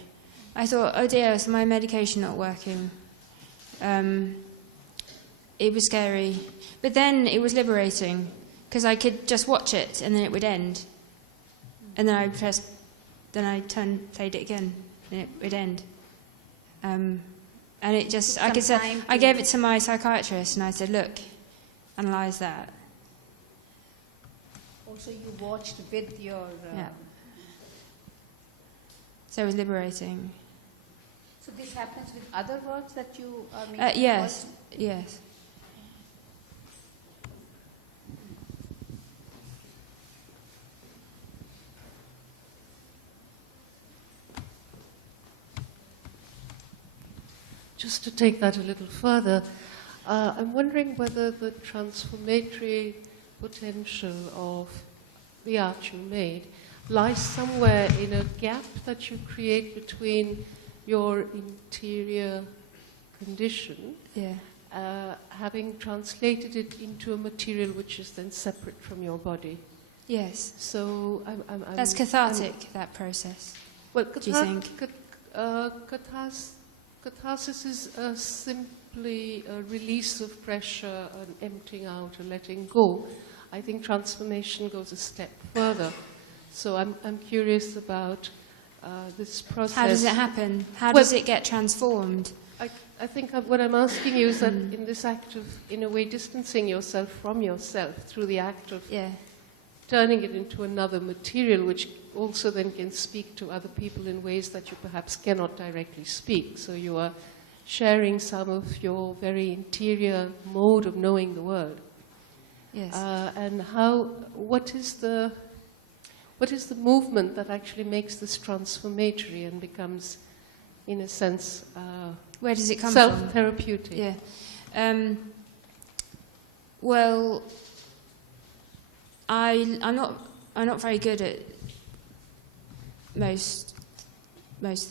I thought, oh dear, is my medication not working? It was scary. But then it was liberating, because I could just watch it and then it would end. And then I played it again and it would end. And it just, I gave it to my psychiatrist and I said, look, analyse that. Also you watched with your... Yeah. So it was liberating. So this happens with other works that you are making? Yes, yes. Just to take that a little further, I'm wondering whether the transformatory potential of the art you made lies somewhere in a gap that you create between your interior condition, having translated it into a material which is then separate from your body. Yes. So that's cathartic, that process. Well, do you think? Catharsis is simply a release of pressure, an emptying out, a letting go. I think transformation goes a step further. So I'm curious about this process. How does it happen? How does it get transformed? I think what I'm asking you is that in this act of, in a way, distancing yourself from yourself through the act of turning it into another material, which also then can speak to other people in ways that you perhaps cannot directly speak. So you are sharing some of your very interior mode of knowing the world. Yes. And what is the movement that actually makes this transformatory and becomes, in a sense, where does it come from? Self-therapeutic. Yeah. Well, I'm not very good at most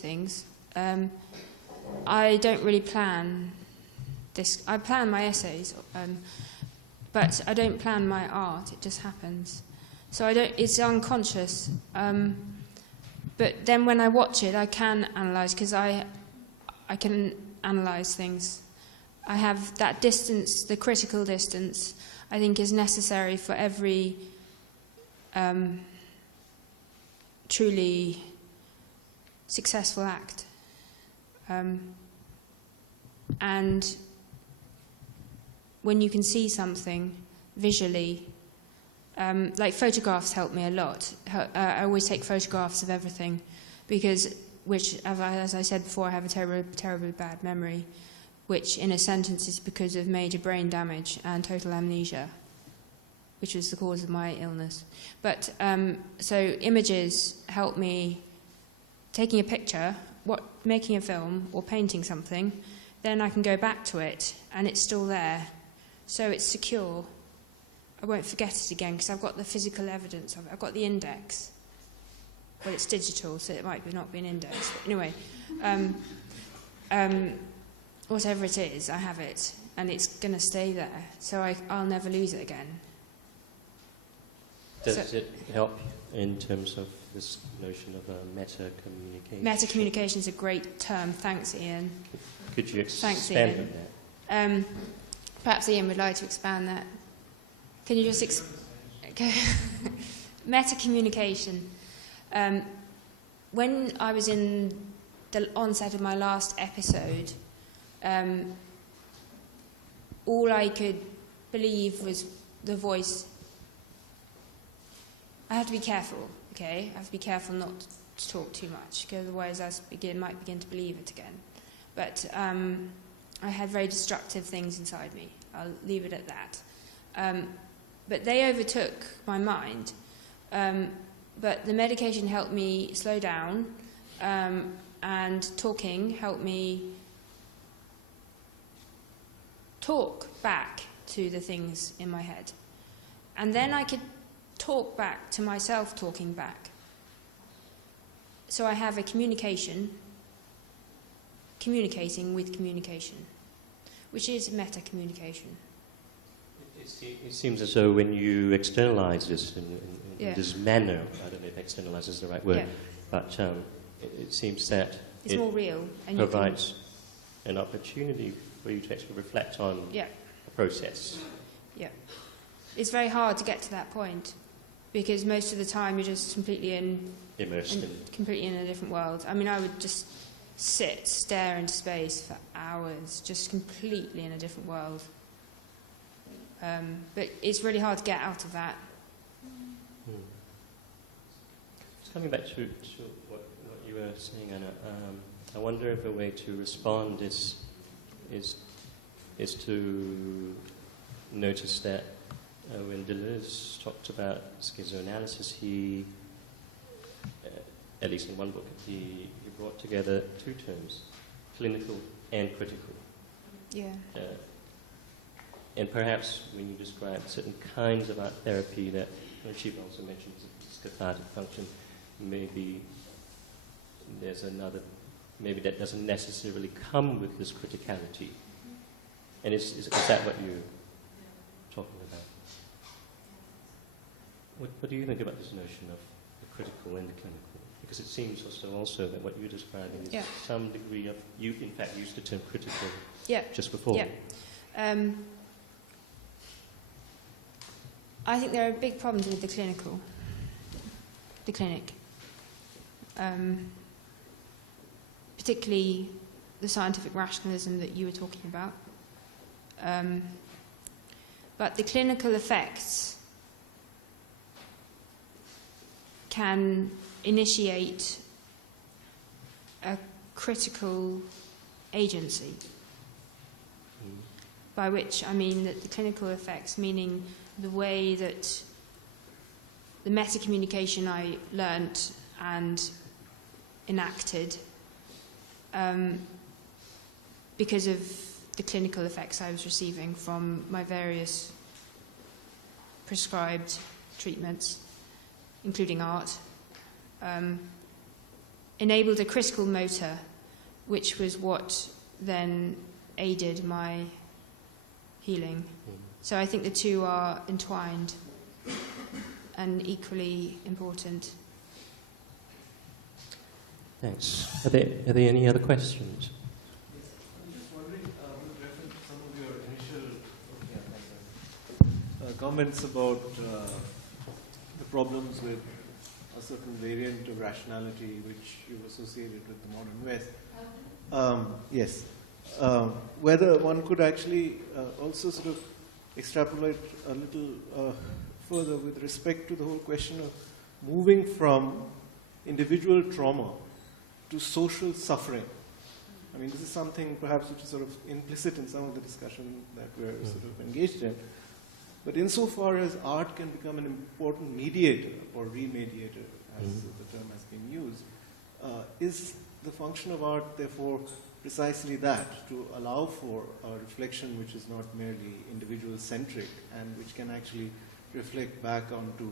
things. I don't really plan this. I plan my essays, but I don't plan my art. It just happens. So it's unconscious. But then when I watch it, I can analyse, because I can analyse things. I have that distance, the critical distance, I think is necessary for every truly successful act. And when you can see something visually, like photographs help me a lot. I always take photographs of everything because, as I said before, I have a terribly bad memory, which in a sentence is because of major brain damage and total amnesia, which was the cause of my illness. But so images help me. Taking a picture, making a film or painting something, then I can go back to it and it's still there. So it's secure. I won't forget it again because I've got the physical evidence of it. I've got the index. Well, it's digital, so it might not be an index. But anyway, whatever it is, I have it, and it's going to stay there. So I'll never lose it again. Does it help in terms of this notion of meta-communication? Meta-communication is a great term. Thanks, Ian. Could you expand Ian. on that? Perhaps Ian would like to expand that. Can you just meta-communication. When I was in the onset of my last episode, all I could believe was the voice. I have to be careful, okay? I have to be careful not to talk too much, because otherwise I might begin to believe it again. But I had very destructive things inside me. I'll leave it at that. But they overtook my mind. But the medication helped me slow down, and talking helped me talk back to the things in my head. And then I could talk back to myself talking back. So I have a communication, communicating with communication, which is meta-communication. It seems as though when you externalize this in Yeah. this manner, I don't know if externalize is the right word, Yeah. but it seems that It's it more real. And you can, provides an opportunity for you to actually reflect on yeah, the process. yeah. It's very hard to get to that point because most of the time you're just completely Immersed in completely in a different world. I mean, I would just stare into space for hours, just completely in a different world. But it's really hard to get out of that. Just coming back to what you were saying, Anna, I wonder if a way to respond is to notice that when Deleuze talked about schizoanalysis, he, at least in one book, he brought together two terms, clinical and critical. Yeah. And perhaps when you describe certain kinds of art therapy that she also mentioned, this cathartic function, maybe there's another, maybe that doesn't necessarily come with this criticality. And is that what you're talking about? What do you think about this notion of the critical and the clinical? Because it seems also that what you're describing is some degree of, you in fact used the term critical just before. Yeah. I think there are big problems with the clinic. Particularly the scientific rationalism that you were talking about. But the clinical effects can initiate a critical agency, by which I mean that the clinical effects, meaning the way that the meta-communication I learnt and enacted because of the clinical effects I was receiving from my various prescribed treatments, including art, enabled a critical motor, which was what then aided my healing. So I think the two are entwined and equally important. Thanks. Are there any other questions? I'm just wondering, with reference to some of your initial comments about the problems with a certain variant of rationality which you've associated with the modern West. Yes. Whether one could actually also sort of extrapolate a little further with respect to the whole question of moving from individual trauma to social suffering. I mean, this is something perhaps which is sort of implicit in some of the discussion that we're sort of engaged in. But insofar as art can become an important mediator or remediator, as the term has been used, is the function of art therefore precisely that, to allow for a reflection which is not merely individual-centric and which can actually reflect back onto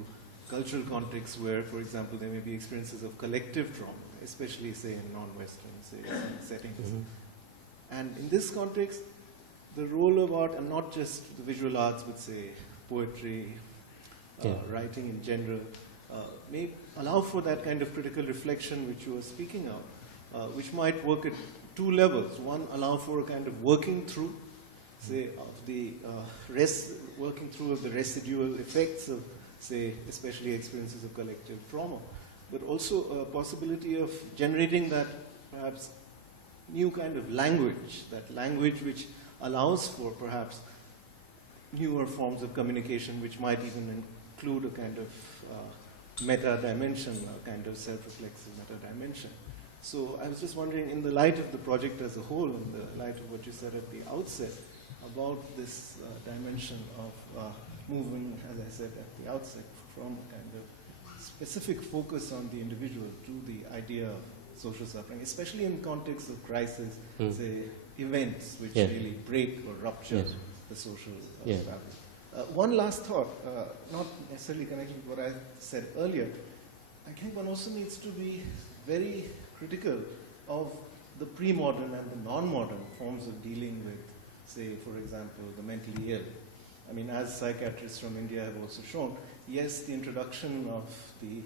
cultural contexts where, for example, there may be experiences of collective trauma, especially, say, in non-Western settings. And in this context, the role of art, and not just the visual arts, but, say, poetry, writing in general, may allow for that kind of critical reflection which you were speaking of, which might work at two levels. One, allow for a kind of working through, say, of the working through of the residual effects of, say, especially experiences of collective trauma, but also a possibility of generating that perhaps new kind of language, that language which allows for perhaps newer forms of communication which might even include a kind of meta-dimension, a kind of self-reflexive meta-dimension. So I was just wondering, in the light of the project as a whole, in the light of what you said at the outset, about this dimension of moving, as I said at the outset, from a kind of specific focus on the individual to the idea of social suffering, especially in context of crisis, say, events which really break or rupture the social fabric. One last thought, not necessarily connected with what I said earlier. I think one also needs to be very critical of the pre-modern and the non-modern forms of dealing with, say, for example, the mentally ill. I mean, as psychiatrists from India have also shown, yes, the introduction of the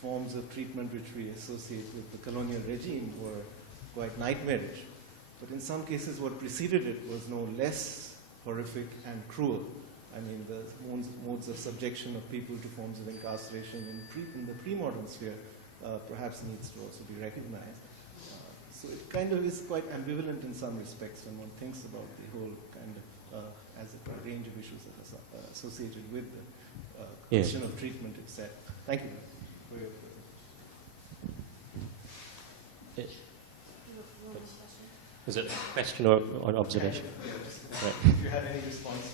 forms of treatment which we associate with the colonial regime were quite nightmarish. But in some cases, what preceded it was no less horrific and cruel. I mean, the modes of subjection of people to forms of incarceration in the pre-modern sphere perhaps needs to also be recognized. So it kind of is quite ambivalent in some respects when one thinks about the whole kind of, as a range of issues that are associated with the question of treatment itself. Thank you for your presence. Is it a question or an observation? Right. If you have any response.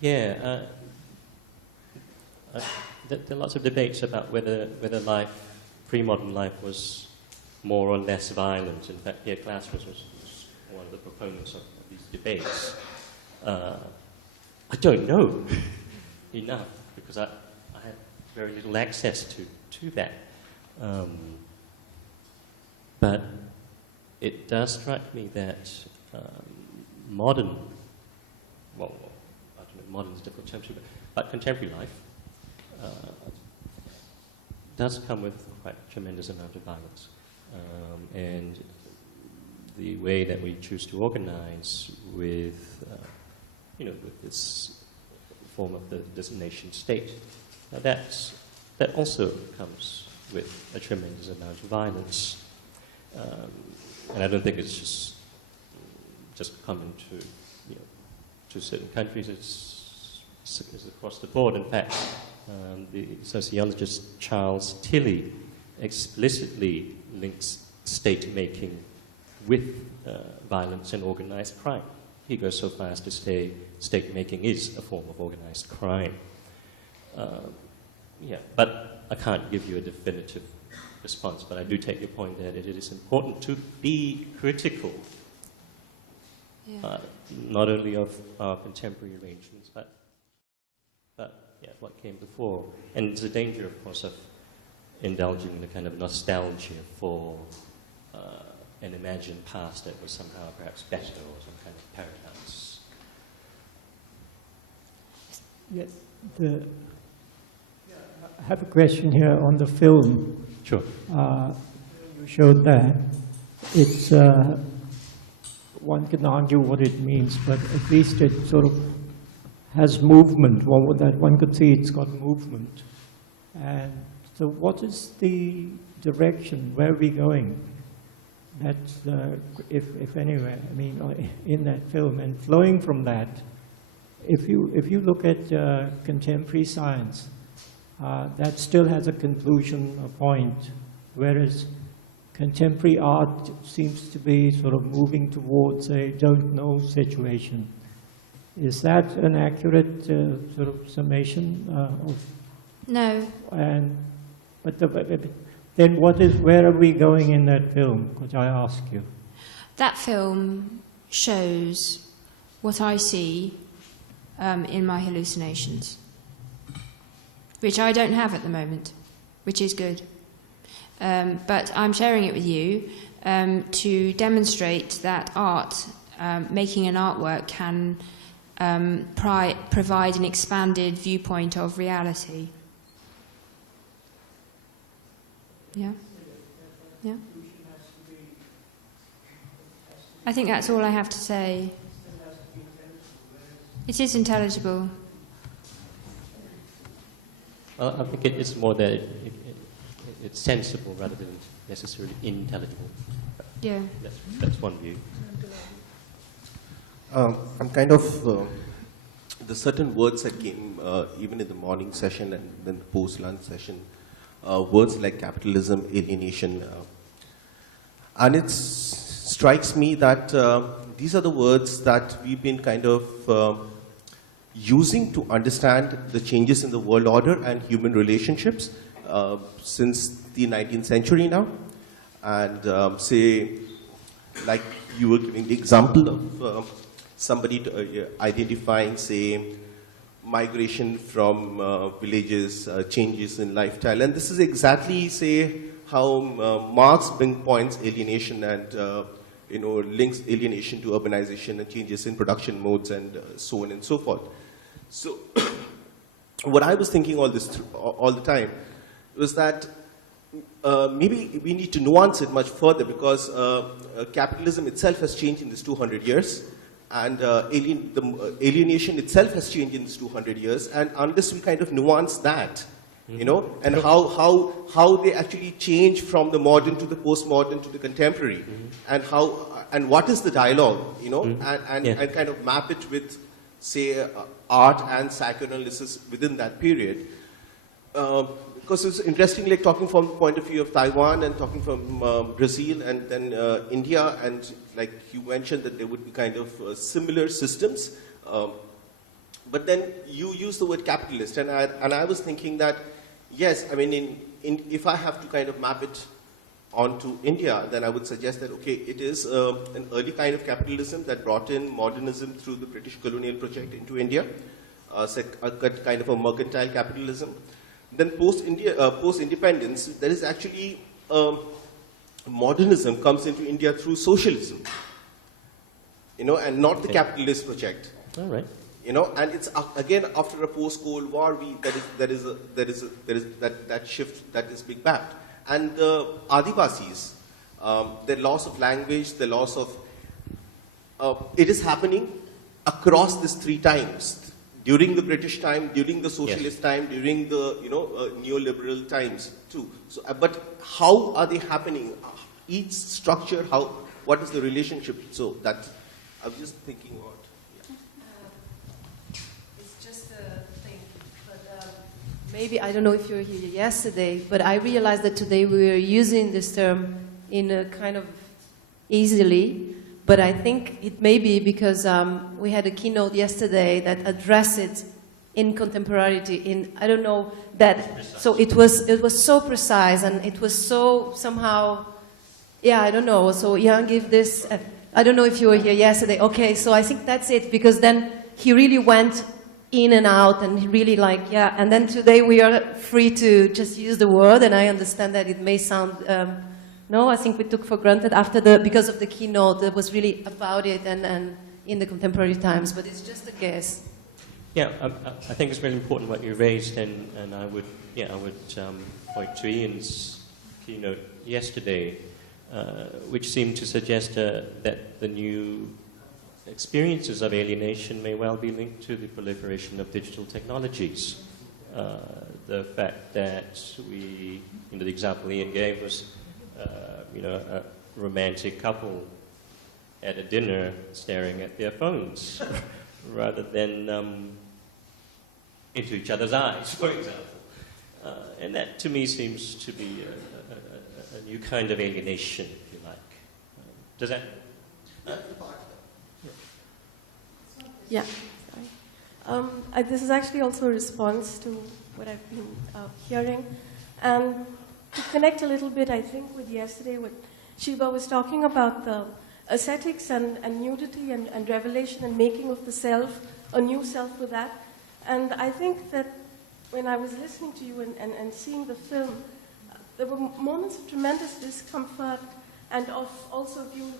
There are lots of debates about whether life, pre-modern life, was more or less violent. In fact, Pierre Glasgow was one of the proponents of these debates. I don't know enough because I have very little access to that. But it does strike me that modern, well, I don't know, modern is a difficult term to, but contemporary life does come with quite a tremendous amount of violence. And the way that we choose to organize with, with this form of this nation state, that also comes with a tremendous amount of violence. And I don't think it's just common to certain countries. It's across the board. In fact, the sociologist Charles Tilly explicitly links state-making with violence and organized crime. He goes so far as to say state-making is a form of organized crime. But I can't give you a definitive response, but I do take your point that it is important to be critical, not only of our contemporary arrangements, but what came before. And there's a danger, of course, of indulging in a kind of nostalgia for an imagined past that was somehow perhaps better or some kind of paradise. Yes, I have a question here on the film. Sure. You showed that. It's, one can argue what it means, but at least it sort of has movement. Well, that one could see it's got movement. And so what is the direction? Where are we going? That's, if anywhere, I mean, in that film. And flowing from that, if you look at contemporary science, that still has a conclusion, a point, whereas contemporary art seems to be sort of moving towards a don't know situation. Is that an accurate sort of summation of? No. But then where are we going in that film? Could I ask you? That film shows what I see in my hallucinations, which I don't have at the moment, which is good. But I'm sharing it with you to demonstrate that art, making an artwork, can provide an expanded viewpoint of reality. Yeah? Yeah? I think that's all I have to say. It is intelligible. Well, I think it's more that it's sensible rather than necessarily intelligible. Yeah. That's one view. I'm kind of, the certain words that came even in the morning session and then the post-lunch session, words like capitalism, alienation, and it strikes me that these are the words that we've been kind of using to understand the changes in the world order and human relationships since the 19th century now. And say, like you were giving the example of somebody identifying, say, migration from villages, changes in lifestyle. And this is exactly, say, Marx pinpoints alienation and links alienation to urbanization and changes in production modes and so on and so forth. So what I was thinking all the time was that maybe we need to nuance it much further, because capitalism itself has changed in this 200 years, and alienation itself has changed in this 200 years, and unless we kind of nuance that, and how they actually change from the modern to the postmodern to the contemporary, and what is the dialogue, and kind of map it with, say, art and psychoanalysis within that period. Because it's interesting, like talking from the point of view of Taiwan and talking from Brazil and then India, and like you mentioned that there would be kind of similar systems. But then you use the word capitalist, and I was thinking that, yes, I mean, if I have to kind of map it onto India, then I would suggest that, okay, it is an early kind of capitalism that brought in modernism through the British colonial project into India, a kind of a mercantile capitalism. Then post-independence, there is actually modernism comes into India through socialism, and not the capitalist project. All right. And it's again after a post-Cold War, there is that shift that is big back. And the Adivasis, the loss of language, the loss of it is happening across these three times. During the British time, during the socialist time, during the neoliberal times too. So, but how are they happening? Each structure, what is the relationship? So that I'm just thinking about. It's just a thing, but maybe I don't know if you were here yesterday, but I realized that today we were using this term in a kind of easily. But I think it may be because we had a keynote yesterday that addressed it in contemporaneity. I don't know that. So it was so precise, and it was so somehow. Yeah, I don't know. So Jan gave this. I don't know if you were here yesterday. Okay, so I think that's it, because then he really went in and out, and he really And then today we are free to just use the word, and I understand that it may sound. No, I think we took for granted because of the keynote that was really about it and in the contemporary times, but it's just a guess. Yeah, I think it's really important what you raised, and I would point to Ian's keynote yesterday, which seemed to suggest that the new experiences of alienation may well be linked to the proliferation of digital technologies. The fact that the example Ian gave was a romantic couple at a dinner staring at their phones rather than into each other's eyes, for example. And that, to me, seems to be a new kind of alienation, if you like. Does that... Yeah. Sorry. This is actually also a response to what I've been hearing. And to connect a little bit, I think, with yesterday, what Shiva was talking about, the ascetics and nudity and revelation and making of the self, a new self with that. And I think that when I was listening to you and seeing the film, there were moments of tremendous discomfort and of also you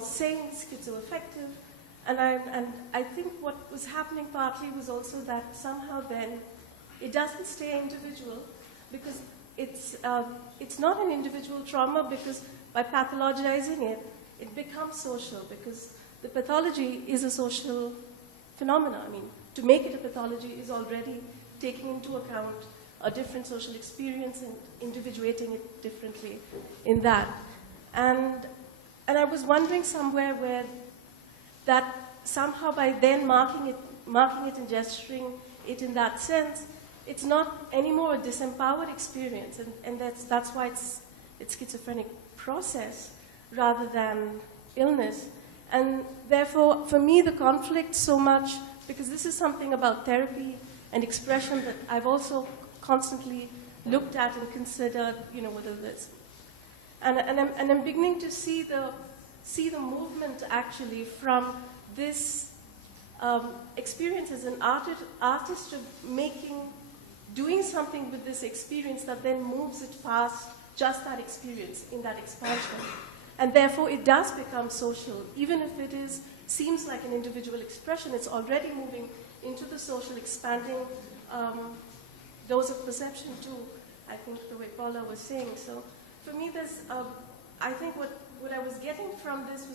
saying schizoaffective. And I think what was happening partly was also that somehow then it doesn't stay individual, because it's not an individual trauma, because by pathologizing it, it becomes social, because the pathology is a social phenomenon. I mean, to make it a pathology is already taking into account a different social experience and individuating it differently in that. And I was wondering somewhere where that somehow by then marking it and gesturing it in that sense, it's not anymore a disempowered experience, and that's why it's schizophrenic process rather than illness. And therefore, for me, the conflict so much, because this is something about therapy and expression that I've also constantly looked at and considered, whether this. And I'm beginning to see the movement actually from this experience as an artist of doing something with this experience that then moves it past just that experience in that expansion. And therefore, it does become social. Even if it seems like an individual expression, it's already moving into the social, expanding those of perception too, I think the way Paula was saying. So for me, I think what I was getting from this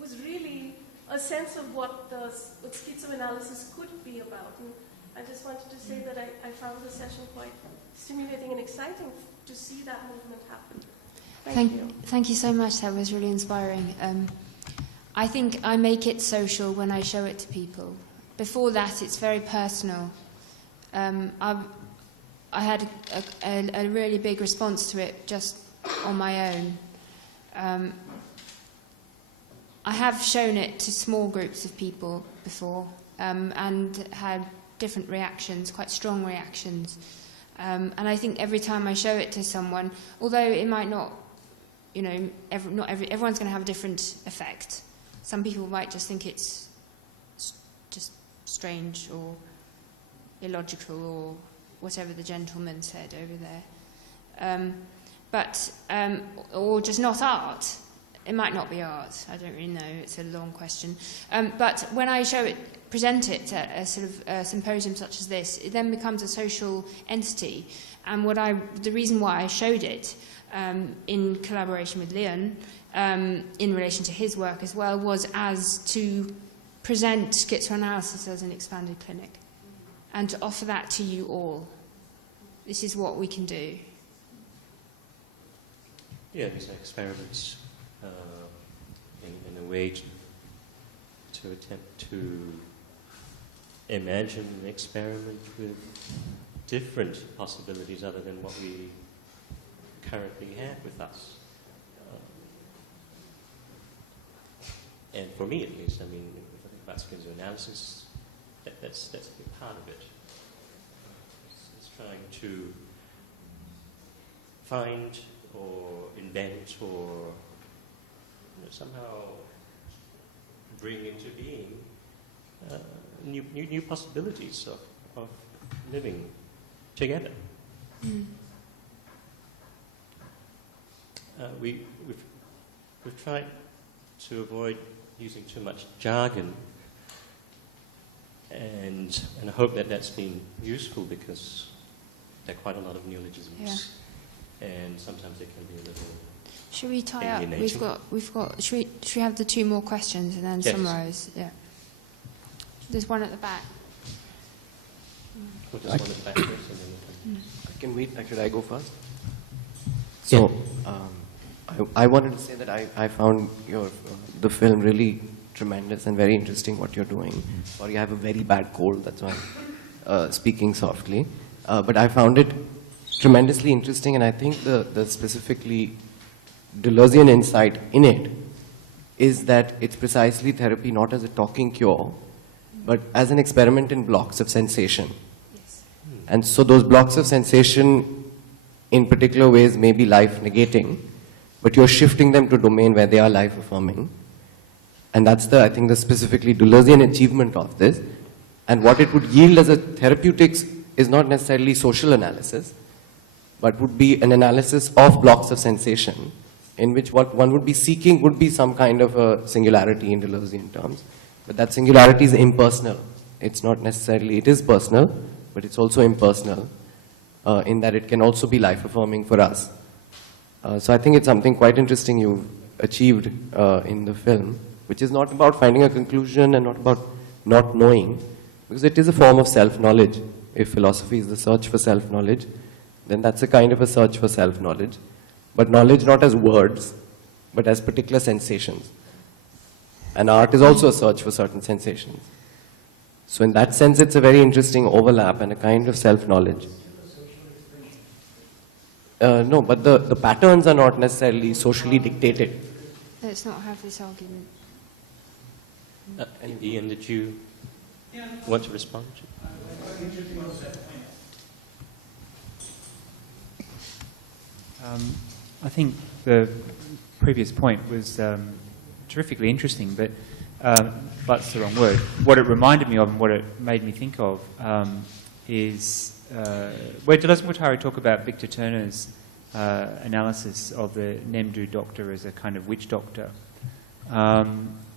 was really a sense of what schizoanalysis could be about. And I just wanted to say that I found the session quite stimulating and exciting to see that movement happen. Thank you. Thank you so much. That was really inspiring. I think I make it social when I show it to people. Before that, it's very personal. I had a really big response to it just on my own. I have shown it to small groups of people before and had different reactions, quite strong reactions. And I think every time I show it to someone, although it might not, everyone's going to have a different effect. Some people might just think it's just strange or illogical or whatever the gentleman said over there. Or just not art. It might not be art. I don't really know. It's a long question. But when I present it at a sort of symposium such as this, it then becomes a social entity. And the reason why I showed it in collaboration with Leon, in relation to his work as well, was as to present schizoanalysis as an expanded clinic and to offer that to you all. This is what we can do. Yeah, these are experiments in a way to attempt to imagine an experiment with different possibilities other than what we currently have with us. And for me, at least, I mean, if I think about schizoanalysis, that's a big part of it. It's trying to find or invent or somehow bring into being new possibilities of living together. Mm. We've tried to avoid using too much jargon, and I hope that that's been useful because there are quite a lot of neologisms, and sometimes they can be a little. Should we tie up? alienating. We've got. Should we have the two more questions and then summarise? Yeah. There's one at the back. We'll just one at the back first, and then we'll come. I can wait. Should I go first? So, I wanted to say that I found the film really tremendous and very interesting what you're doing. Or you have a very bad cold, that's why I'm speaking softly. But I found it tremendously interesting, and I think the specifically Deleuzian insight in it is that it's precisely therapy not as a talking cure, but as an experiment in blocks of sensation. Yes. And so those blocks of sensation in particular ways may be life negating, but you're shifting them to a domain where they are life affirming. And that's I think the specifically Deleuzian achievement of this. And what it would yield as a therapeutics is not necessarily social analysis, but would be an analysis of blocks of sensation, in which what one would be seeking would be some kind of a singularity in Deleuzian terms. But that singularity is impersonal. It's not necessarily, it is personal, but it's also impersonal, in that it can also be life-affirming for us. So I think it's something quite interesting you've achieved in the film, which is not about finding a conclusion and not about not knowing, because it is a form of self-knowledge. If philosophy is the search for self-knowledge, then that's a kind of a search for self-knowledge. But knowledge not as words, but as particular sensations. And art is also a search for certain sensations. So in that sense, it's a very interesting overlap and a kind of self-knowledge. No, but the patterns are not necessarily socially dictated. Let's not have this argument. Ian, did you want to respond? I think the previous point was terrifically interesting, but's the wrong word. What it reminded me of and what it made me think of is where Deleuze and Guattari talk about Victor Turner's analysis of the Nemdu doctor as a kind of witch doctor.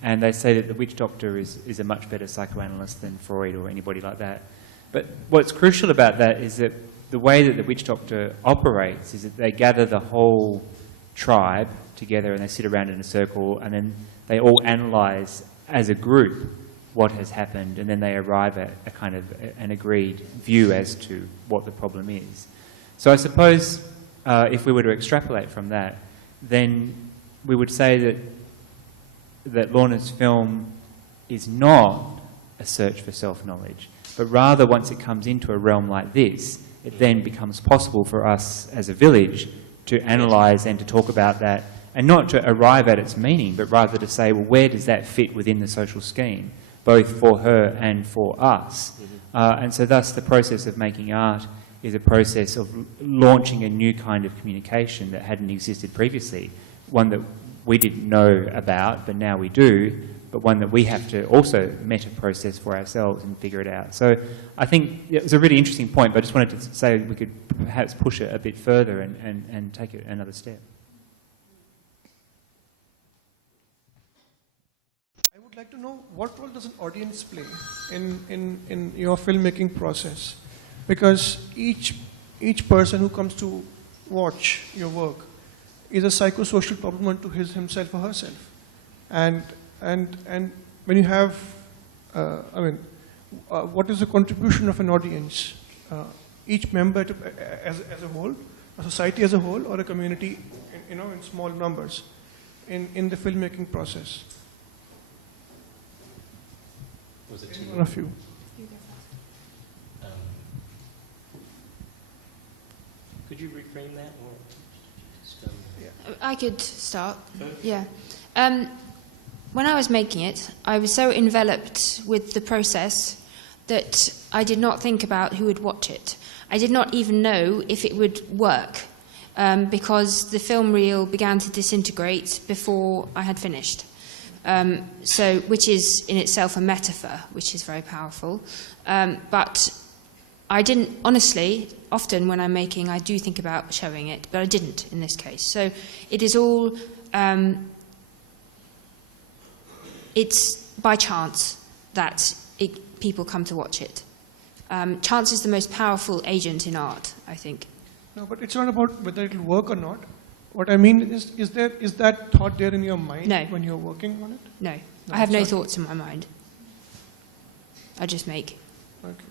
And they say that the witch doctor is a much better psychoanalyst than Freud or anybody like that. But what's crucial about that is that the way that the witch doctor operates is that they gather the whole tribe together and they sit around in a circle, and then they all analyse as a group what has happened, and then they arrive at a kind of an agreed view as to what the problem is. So I suppose if we were to extrapolate from that, then we would say that Lorna's film is not a search for self-knowledge, but rather once it comes into a realm like this, it then becomes possible for us as a village to analyse and to talk about that, and not to arrive at its meaning, but rather to say, well, where does that fit within the social scheme, both for her and for us? And so thus the process of making art is a process of launching a new kind of communication that hadn't existed previously, one that we didn't know about, but now we do, but one that we have to also meta-process for ourselves and figure it out. So I think it was a really interesting point, but I just wanted to say we could perhaps push it a bit further and take it another step. I would like to know, what role does an audience play in your filmmaking process? Because each person who comes to watch your work is a psychosocial problem unto himself or herself. And when you have, what is the contribution of an audience? Each member as a whole, a society as a whole, or a community, in small numbers, in the filmmaking process. Was it one of you? Could you reframe that, or just, I could start. Yeah. When I was making it, I was so enveloped with the process that I did not think about who would watch it. I did not even know if it would work, because the film reel began to disintegrate before I had finished. Which is in itself a metaphor, which is very powerful. But I didn't, honestly, often when I'm making, I do think about showing it, but I didn't in this case. So it is all, it's by chance that people come to watch it. Chance is the most powerful agent in art, I think. No, but it's not about whether it will work or not. What I mean is that thought there in your mind when you're working on it? No, I have no thoughts in my mind. I just make. Okay.